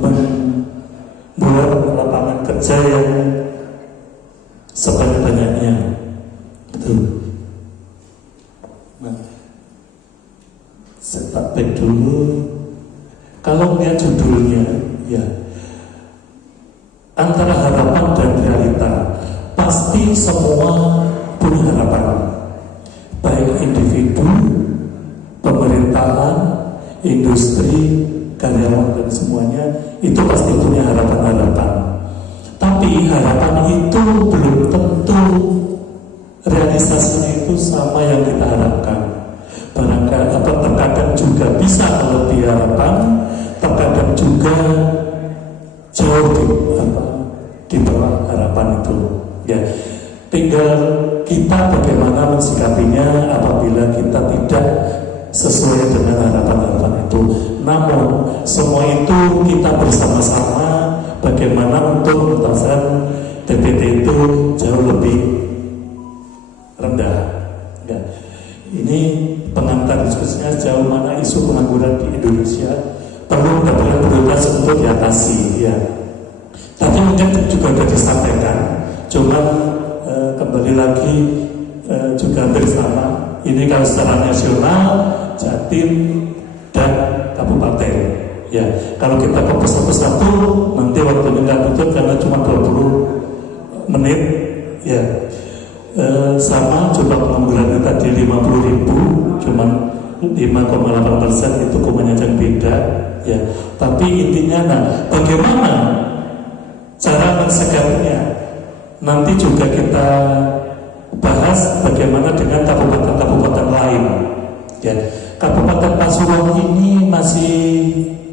membuat lapangan kerja yang sebanyak-banyaknya, itu. Nah, step back dulu. Kalau lihat judulnya, ya, antara harapan dan realita, pasti semua punya harapan, baik individu, pemerintahan, industri, karyawan dan semuanya itu pasti punya harapan-harapan. Tapi harapan itu belum tentu realisasinya itu sama yang kita harapkan. Barangkali atau terkadang juga bisa melebihi harapan, terkadang juga jauh di bawah harapan itu. Ya, tinggal kita bagaimana mensikapinya apabila kita tidak sesuai dengan harapan-harapan itu. Namun semua itu kita bersama-sama bagaimana untuk menuntaskan TPT itu jauh lebih rendah. Ya. Ini pengantar diskusinya sejauh mana isu pengangguran di Indonesia perlu dapat prioritas untuk diatasi. Ya. Tadi mungkin juga sudah disampaikan, cuman kembali lagi juga bersama. Ini kalau secara nasional, Jatim dan kabupaten. Ya, kalau kita ke persatu nanti waktunya nggak betul karena cuma 20 menit. Ya, sama jumlah pengangguran tadi 50.000, cuma 5,8% itu kebanyakan beda. Ya, tapi intinya, nah, bagaimana cara mensikapinya? Nanti juga kita bahas bagaimana dengan kabupaten-kabupaten lain. Ya, Kabupaten Pasuruan ini masih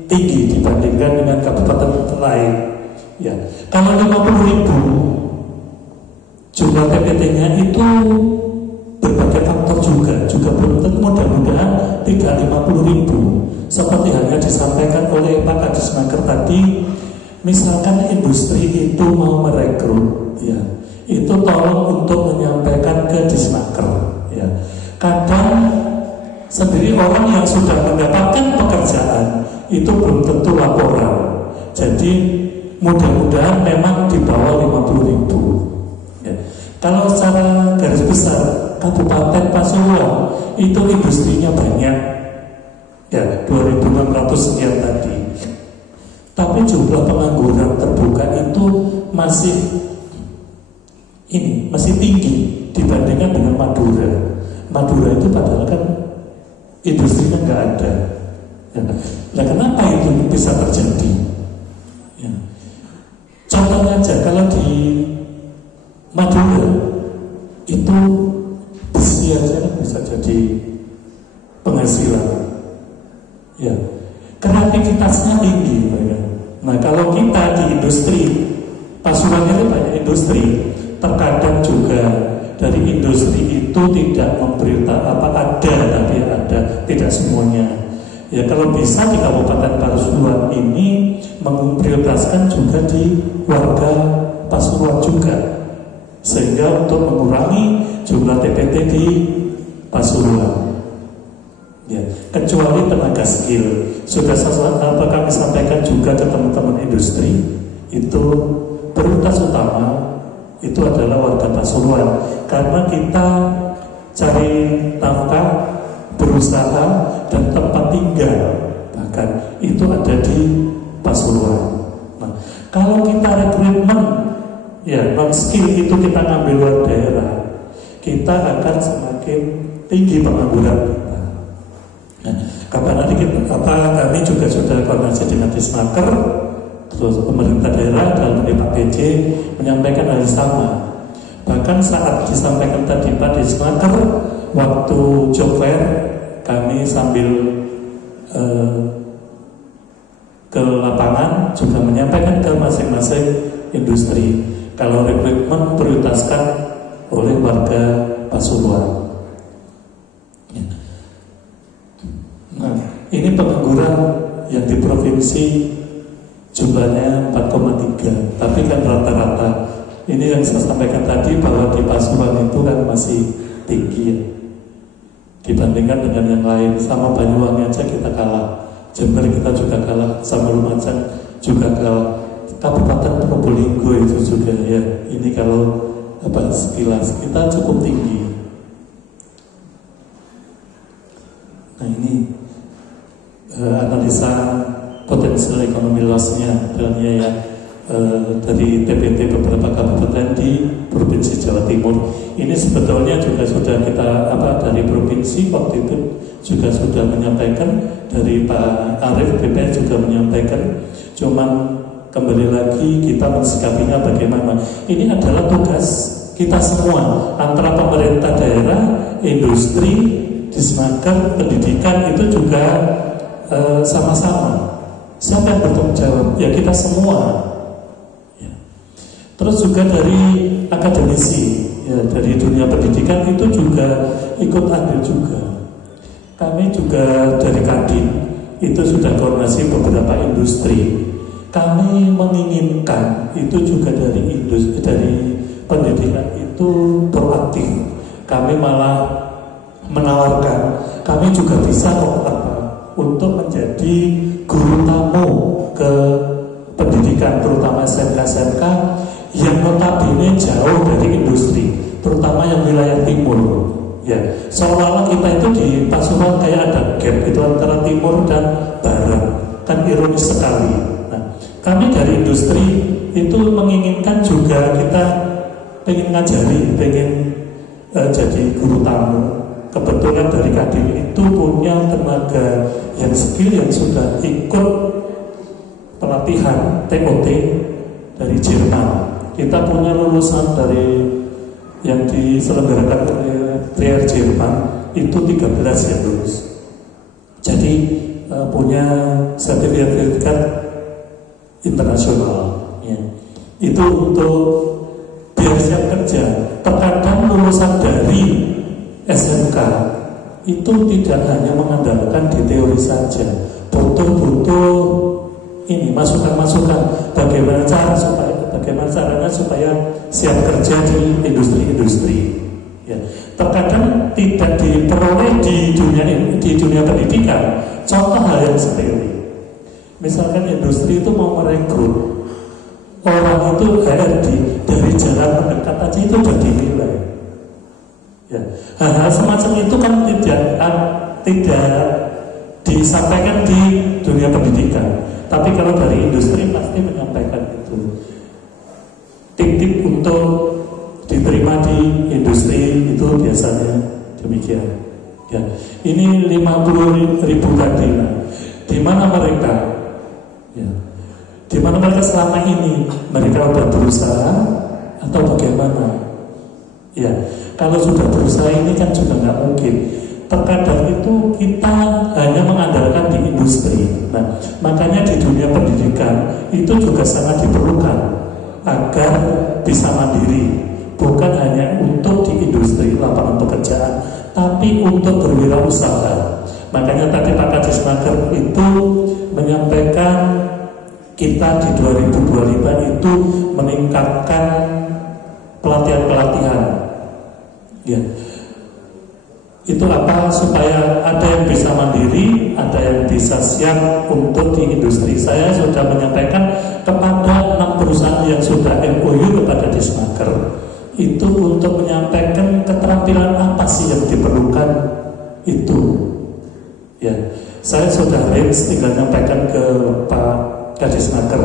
tinggi dibandingkan dengan kabupaten lain. Ya, kalau 50.000 jumlah TPT-nya itu berbagai faktor juga belum tentu, mudah-mudahan tidak 50.000. Seperti halnya disampaikan oleh Pak Kadisnaker tadi, misalkan industri itu mau merekrut, ya, itu tolong untuk menyampaikan ke Disnaker. Ya, kadang sendiri orang yang sudah mendapatkan pekerjaan itu belum tentu laporan. Jadi mudah-mudahan memang di bawah 50.000. Ya. Kalau secara garis besar Kabupaten Pasuruan itu industrinya banyak, ya 2.600 sekian tadi. Tapi jumlah pengangguran terbuka itu masih tinggi dibandingkan dengan Madura. Madura itu padahal kan industrinya nggak ada. Ya. Nah, kenapa itu bisa terjadi? Ya. Contohnya aja, kalau di Madura itu besi aja bisa jadi penghasilan. Ya, kreativitasnya tinggi mereka. Nah, kalau kita di industri, Pasuruan ini banyak industri, terkadang juga dari industri itu tidak ada, tapi ada, tidak semuanya. Ya, kalau bisa di Kabupaten Pasuruan ini memprioritaskan juga di warga Pasuruan juga, sehingga untuk mengurangi jumlah TPT di Pasuruan. Ya, kecuali tenaga skill, sudah kami sampaikan juga ke teman-teman industri, itu prioritas utama itu adalah warga Pasuruan, karena kita cari nafkah, berusaha dan tempat tinggal bahkan itu ada di Pasuruan. Nah, kalau kita rekrutmen, ya non skill itu kita ngambil luar daerah, kita akan semakin tinggi pengangguran kita. Nah, kapan nanti kami juga sudah koordinasi dengan Disnaker, terus pemerintah daerah dalam ini Pak PJ menyampaikan hal yang sama. Bahkan saat disampaikan tadi Pak Disnaker waktu job fair, kami sambil ke lapangan juga menyampaikan ke masing-masing industri kalau rekrutmen prioritaskan oleh warga Pasuruan. Nah, ini pengangguran yang di provinsi jumlahnya 4,3, tapi kan rata-rata ini yang saya sampaikan tadi bahwa di Pasuruan itu kan masih tinggi ya. dibandingkan dengan yang lain. Sama Banyuwangi aja kita kalah, Jember kita juga kalah, sama Lumajang juga kalah, Kabupaten Probolinggo itu juga ya. Ini kalau sekilas kita cukup tinggi. Nah ini analisa potensial ekonomi loss-nya ya, dari TPT beberapa kabupaten di Provinsi Jawa Timur. Ini sebetulnya juga sudah kita dari provinsi waktu itu juga sudah menyampaikan, dari Pak Arief BPS juga menyampaikan. Cuman kembali lagi kita mensikapinya bagaimana. Ini adalah tugas kita semua, antara pemerintah daerah, industri, Disnaker, pendidikan itu juga sama-sama. Siapa yang bertanggung jawab? Ya kita semua. Ya. Terus juga dari akademisi, ya, dari dunia pendidikan itu juga ikut andil juga. Kami juga dari Kadin itu sudah koordinasi beberapa industri. Kami menginginkan itu juga dari industri, dari pendidikan itu proaktif. Kami malah menawarkan, kami juga bisa untuk menjadi guru tamu ke pendidikan, terutama SMK-SMK yang notabene jauh dari industri, terutama yang wilayah timur. Ya, seolah-olah kita itu di Pasuruan kayak ada gap itu antara timur dan barat, kan ironis sekali. Nah, kami dari industri itu menginginkan juga kita pengen ngajari, pengen jadi guru tamu. Kebetulan dari Kadin itu punya tenaga yang skill yang sudah ikut pelatihan TOT dari Jerman. Kita punya lulusan dari yang diselenggarakan oleh TR Jerman itu 13 yang lulus. Jadi punya sertifikat internasional. Ya. Itu untuk biar siap kerja. Terkadang lulusan dari SMK itu tidak hanya mengandalkan di teori saja, butuh ini masukan-masukan bagaimana caranya supaya siap kerja di industri-industri. Ya. Terkadang tidak diperoleh di dunia pendidikan. Contoh hal yang sepele, misalkan industri itu mau merekrut orang itu HRD dari jalan mendekat aja itu sudah dinilai. Ya, hal-hal semacam itu kan tidak disampaikan di dunia pendidikan. Tapi kalau dari industri pasti menyampaikan itu. Tip-tip untuk diterima di industri itu biasanya demikian. Ya, ini 50.000 tadi. Nah, di mana mereka? Ya, di mana mereka selama ini? Mereka sudah berusaha atau bagaimana? Ya. Kalau sudah berusaha ini kan juga nggak mungkin. Terkadang itu kita hanya mengandalkan di industri. Nah, makanya di dunia pendidikan itu juga sangat diperlukan agar bisa mandiri, bukan hanya untuk di industri lapangan pekerjaan, tapi untuk berwirausaha. Makanya tadi Pak Kadisnaker itu menyampaikan kita di 2025 itu meningkatkan pelatihan-pelatihan. Ya, itu supaya ada yang bisa mandiri, ada yang bisa siap untuk di industri. Saya sudah menyampaikan kepada 6 perusahaan yang sudah MOU kepada Disnaker itu untuk menyampaikan keterampilan apa sih yang diperlukan itu. Ya, saya sudah tinggal menyampaikan ke Pak Kadisnaker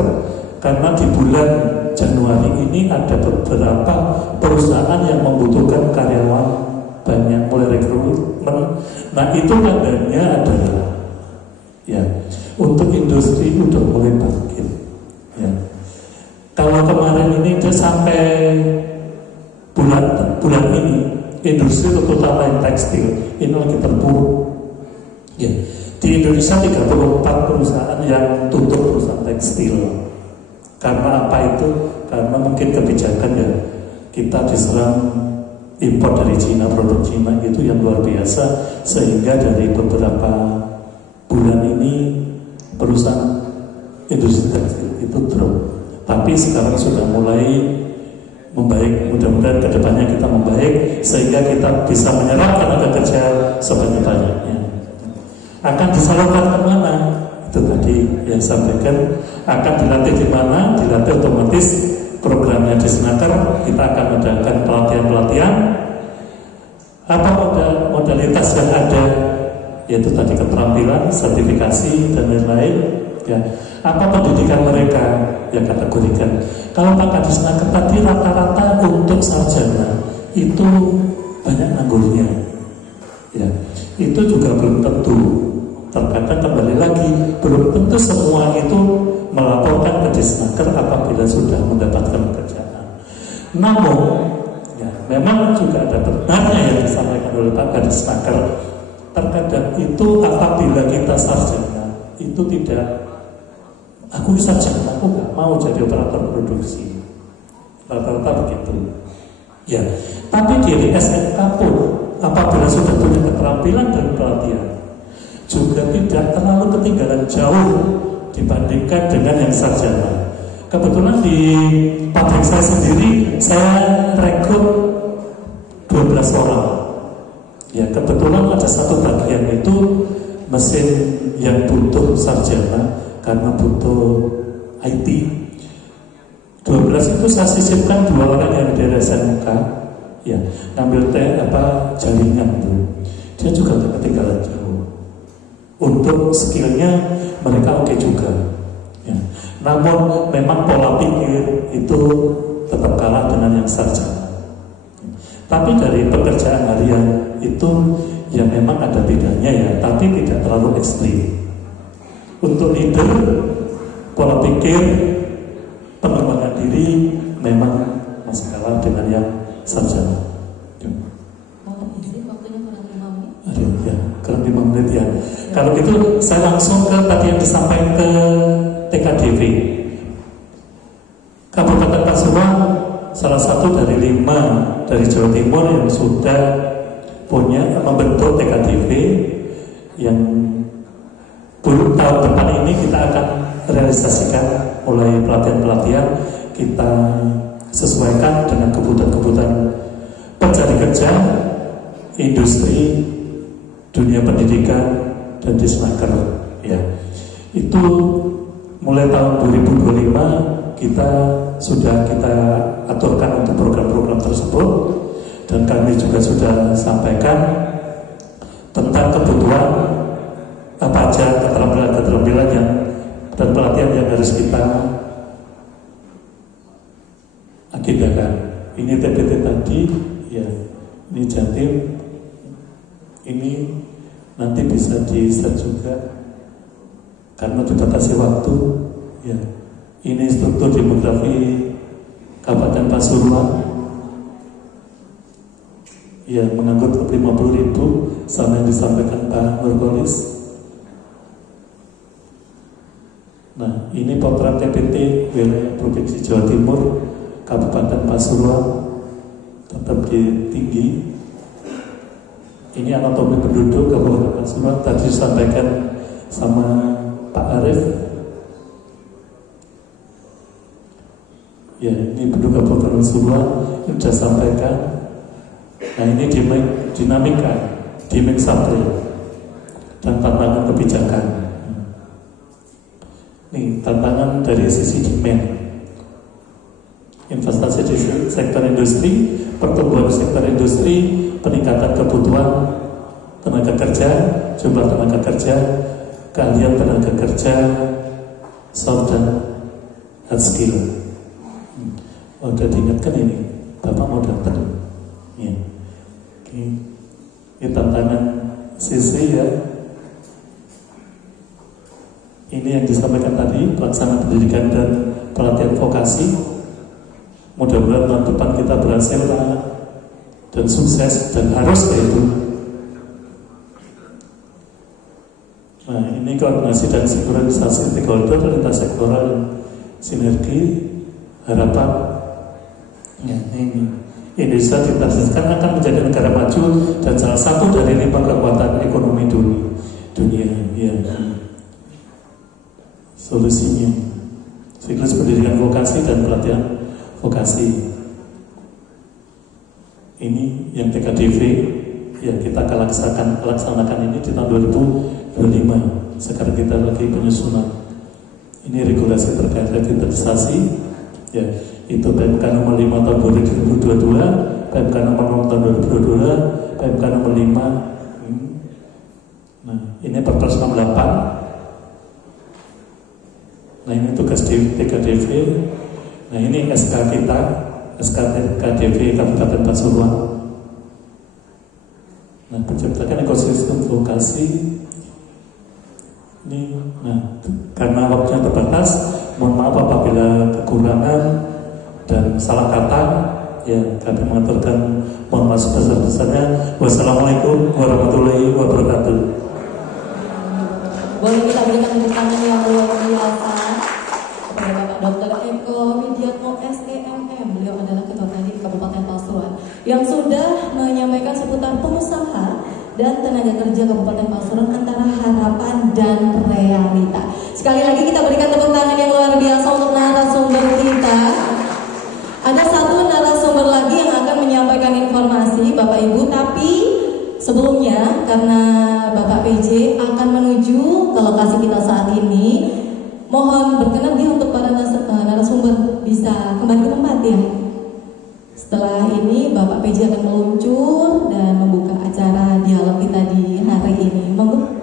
karena di bulan Januari ini ada beberapa perusahaan yang membutuhkan karyawan banyak, mulai rekrutmen. Nah itu tandanya adalah ya untuk industri udah mulai bangkit. Ya. Kalau kemarin ini sampai bulan ini industri terutama yang tekstil ini lagi terpuruk. Ya. Di Indonesia 34 perusahaan yang tutup, perusahaan tekstil. Karena apa itu? Karena mungkin kebijakan ya kita diserang impor dari Cina, produk Cina itu yang luar biasa, sehingga dari beberapa bulan ini perusahaan industri tekstil itu drop. Tapi sekarang sudah mulai membaik. Mudah-mudahan kedepannya kita membaik sehingga kita bisa menyerap tenaga kerja sebanyak-banyaknya. Akan disalurkan kemana? Itu tadi yang sampaikan, akan dilatih di mana? Dilatih otomatis programnya di Snaker. Kita akan mengadakan pelatihan-pelatihan. Apa modalitas yang ada? Yaitu tadi keterampilan, sertifikasi dan lain-lain. Ya, apa pendidikan mereka yang kategorikan? Kalau Pak Kadisnaker tadi rata-rata untuk sarjana itu banyak nganggurnya. Ya, itu juga belum tentu. Terkadang kembali lagi belum tentu semua itu melaporkan ke Disnaker apabila sudah mendapatkan pekerjaan. Namun, ya, memang juga ada benarnya yang disampaikan oleh Pak Kadisnaker. Terkadang itu apabila kita sarjana itu tidak, aku sarjana, aku nggak mau jadi operator produksi. Rata-rata begitu. Ya, tapi di SMK pun apabila sudah punya keterampilan dan pelatihan juga tidak terlalu ketinggalan jauh dibandingkan dengan yang sarjana. Kebetulan di pabrik saya sendiri saya rekrut 12 orang. Ya, kebetulan ada satu bagian itu mesin yang butuh sarjana karena butuh IT. 12 itu saya sisipkan 2 orang yang dari SMK, ya, ngambil jaringan itu. Dia juga tidak ketinggalan jauh. Untuk skillnya mereka oke juga. Ya. Namun memang pola pikir itu tetap kalah dengan yang sarjana. Tapi dari pekerjaan harian itu ya memang ada bedanya ya, tapi tidak terlalu ekstrim. Untuk leader, pola pikir, pengembangan diri memang masih kalah dengan yang sarjana. Mohon izin, waktunya kurang 5 menit. Aduh, ya, kurang 5 menit ya. Kalau gitu saya langsung ke tadi yang disampaikan ke TKDV. Kabupaten Pasuruan salah satu dari 5 dari Jawa Timur yang sudah punya membentuk TKDV yang tahun depan ini kita akan realisasikan mulai pelatihan-pelatihan kita sesuaikan dengan kebutuhan-kebutuhan pencari kerja, industri, dunia pendidikan dan Disnaker. Ya, itu mulai tahun 2025 kita sudah kita aturkan untuk program-program tersebut, dan kami juga sudah sampaikan tentang kebutuhan apa aja keterampilan yang dan pelatihan yang harus kita agendakan. Ini TPT tadi, ya, ini Jatim, ini nanti bisa di-search juga karena dibatasi waktu. Ya, ini struktur demografi Kabupaten Pasuruan. Ya, mengangkut 50.000 sama yang disampaikan Pak Nurkolis. Nah, ini potret TPT wilayah Provinsi Jawa Timur, Kabupaten Pasuruan, tetap di tinggi. Ini anatomi penduduk Kabupaten Pasuruan tadi disampaikan sama Pak Arif. Ya, ini penduduk Kabupaten Pasuruan yang sudah sampaikan. Nah, ini dinamika, demand supply dan tantangan kebijakan. Nih, tantangan dari sisi demand, investasi di sektor industri, pertumbuhan sektor industri, peningkatan kebutuhan tenaga kerja, jumlah tenaga kerja, keahlian tenaga kerja, soft dan hard skill. Udah diingatkan ini, Bapak mau datang. Ya. Oke. Ini tantangan sisi ya. Ini yang disampaikan tadi, pelaksanaan pendidikan dan pelatihan vokasi. Mudah-mudahan tahun depan kita berhasil dan sukses, dan harus itu. Nah, ini koordinasi dan sinkronisasi stakeholder lintas sektoral dan sinergi. Harapan ya, ini Indonesia ditargetkan akan menjadi negara maju dan salah satu dari 5 kekuatan ekonomi dunia. Ya. Solusinya siklus pendidikan vokasi dan pelatihan vokasi. ini yang TKDV ya kita akan laksanakan ini di tahun 2025. Sekarang kita lagi penyusunan. Ini regulasi terkait revitalisasi ya, itu PMK nomor 5 tahun 2022, PMK nomor 6 tahun 2022, PMK nomor 5. Nah, ini Perpres 68. Nah, ini tugas TKDV. Nah, ini SK kita, SK TKDV Kabupaten Pasuruan. Nah, menciptakan ekosistem lokasi. Ini, nah, karena waktunya terbatas, mohon maaf apabila kekurangan dan salah kata. Ya, kami mengaturkan mohon maaf sebesar-besarnya. Wassalamualaikum warahmatullahi wabarakatuh. Boleh kita berikan tepuk tangan yang luar biasa kepada Bapak Dr. Eko Widiatmo SEMM. Beliau adalah Ketua Kadin Kabupaten Pasuruan yang sudah menyampaikan seputar pengusaha dan tenaga kerja Kabupaten Pasuruan antara harapan dan realita. Sekali lagi kita berikan tepuk tangan yang luar biasa untuk narasumber kita. Ada satu narasumber lagi yang akan menyampaikan informasi Bapak Ibu, tapi sebelumnya karena Bapak PJ akan menuju ke lokasi kita saat ini, mohon berkenan dia untuk para narasumber bisa kembali ke tempat ya. Setelah ini Bapak PJ akan meluncur dan membuka acara dialog kita di hari ini. Monggo.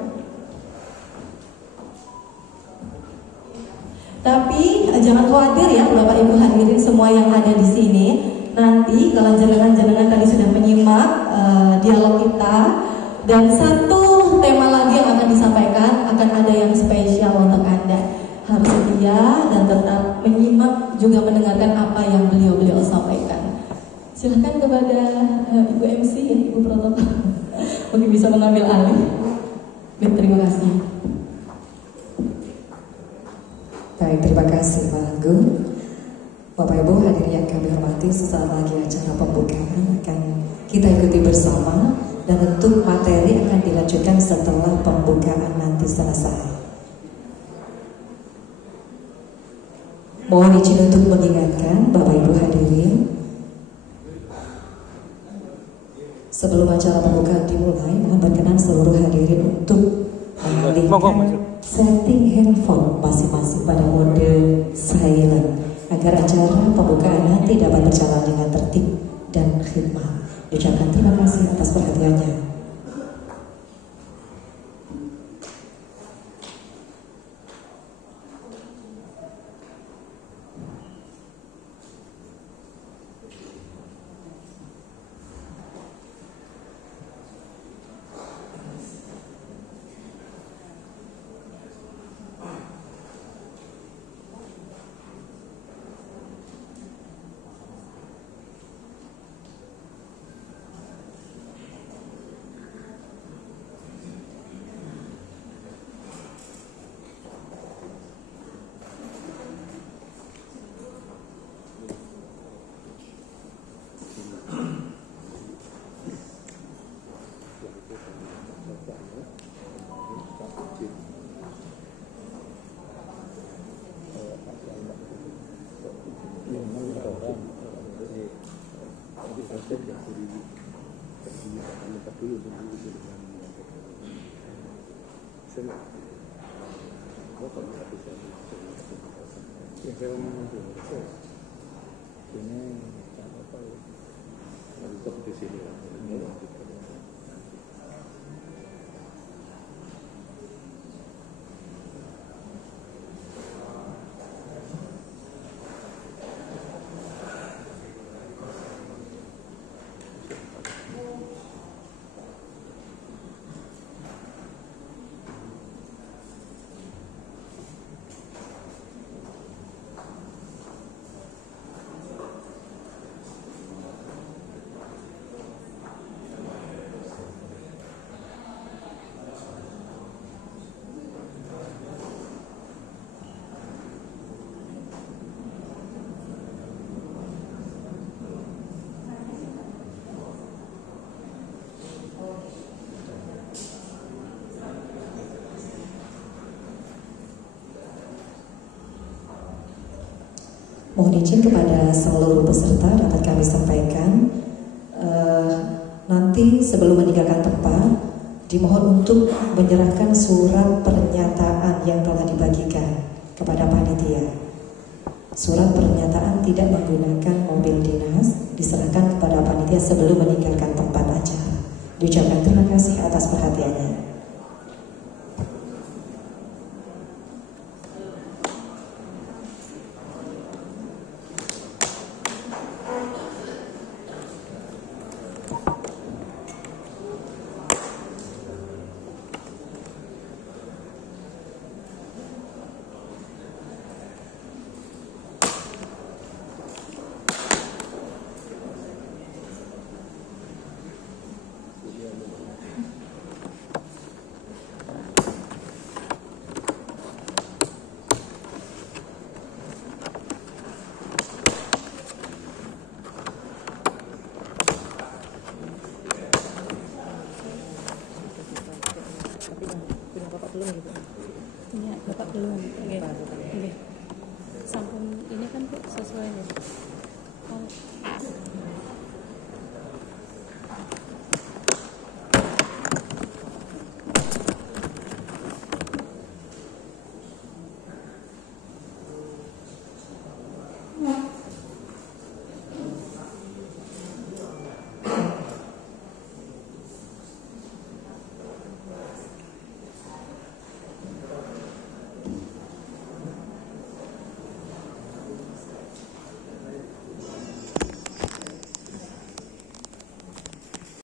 Tapi jangan khawatir ya Bapak Ibu hadirin semua yang ada di sini. Nanti kalau jenengan tadi sudah menyimak dialog kita, dan satu tema lagi yang akan disampaikan, akan ada yang spesial untuk Anda. Harus setia dan tetap menyimak juga mendengarkan apa yang beliau sampaikan. Silahkan kepada Ibu MC ya, Ibu Protokol mungkin bisa mengambil alih. Baik, terima kasih. Baik, terima kasih Pak Agung. Bapak Ibu hadirin yang kami hormati, sesaat lagi acara pembukaan akan kita ikuti bersama, dan untuk materi akan dilanjutkan setelah pembukaan nanti selesai. Mohon izin untuk mengingatkan Bapak Ibu hadirin, sebelum acara pembukaan dimulai, mohon berkenan seluruh hadirin untuk mengalihkan setting handphone masing-masing pada mode silent agar acara pembukaan nanti dapat berjalan dengan tertib dan khidmat. Ucapkan terima kasih atas perhatiannya. Mohon izin kepada seluruh peserta dapat kami sampaikan Nanti sebelum meninggalkan tempat, dimohon untuk menyerahkan surat pernyataan yang telah dibagikan kepada panitia. Surat pernyataan tidak menggunakan mobil dinas, diserahkan kepada panitia sebelum meninggalkan tempat acara. Diucapkan terima kasih atas perhatiannya. Iya, Bapak belum. Oke. Sampun ini kan Bu sesuai ya. Oh.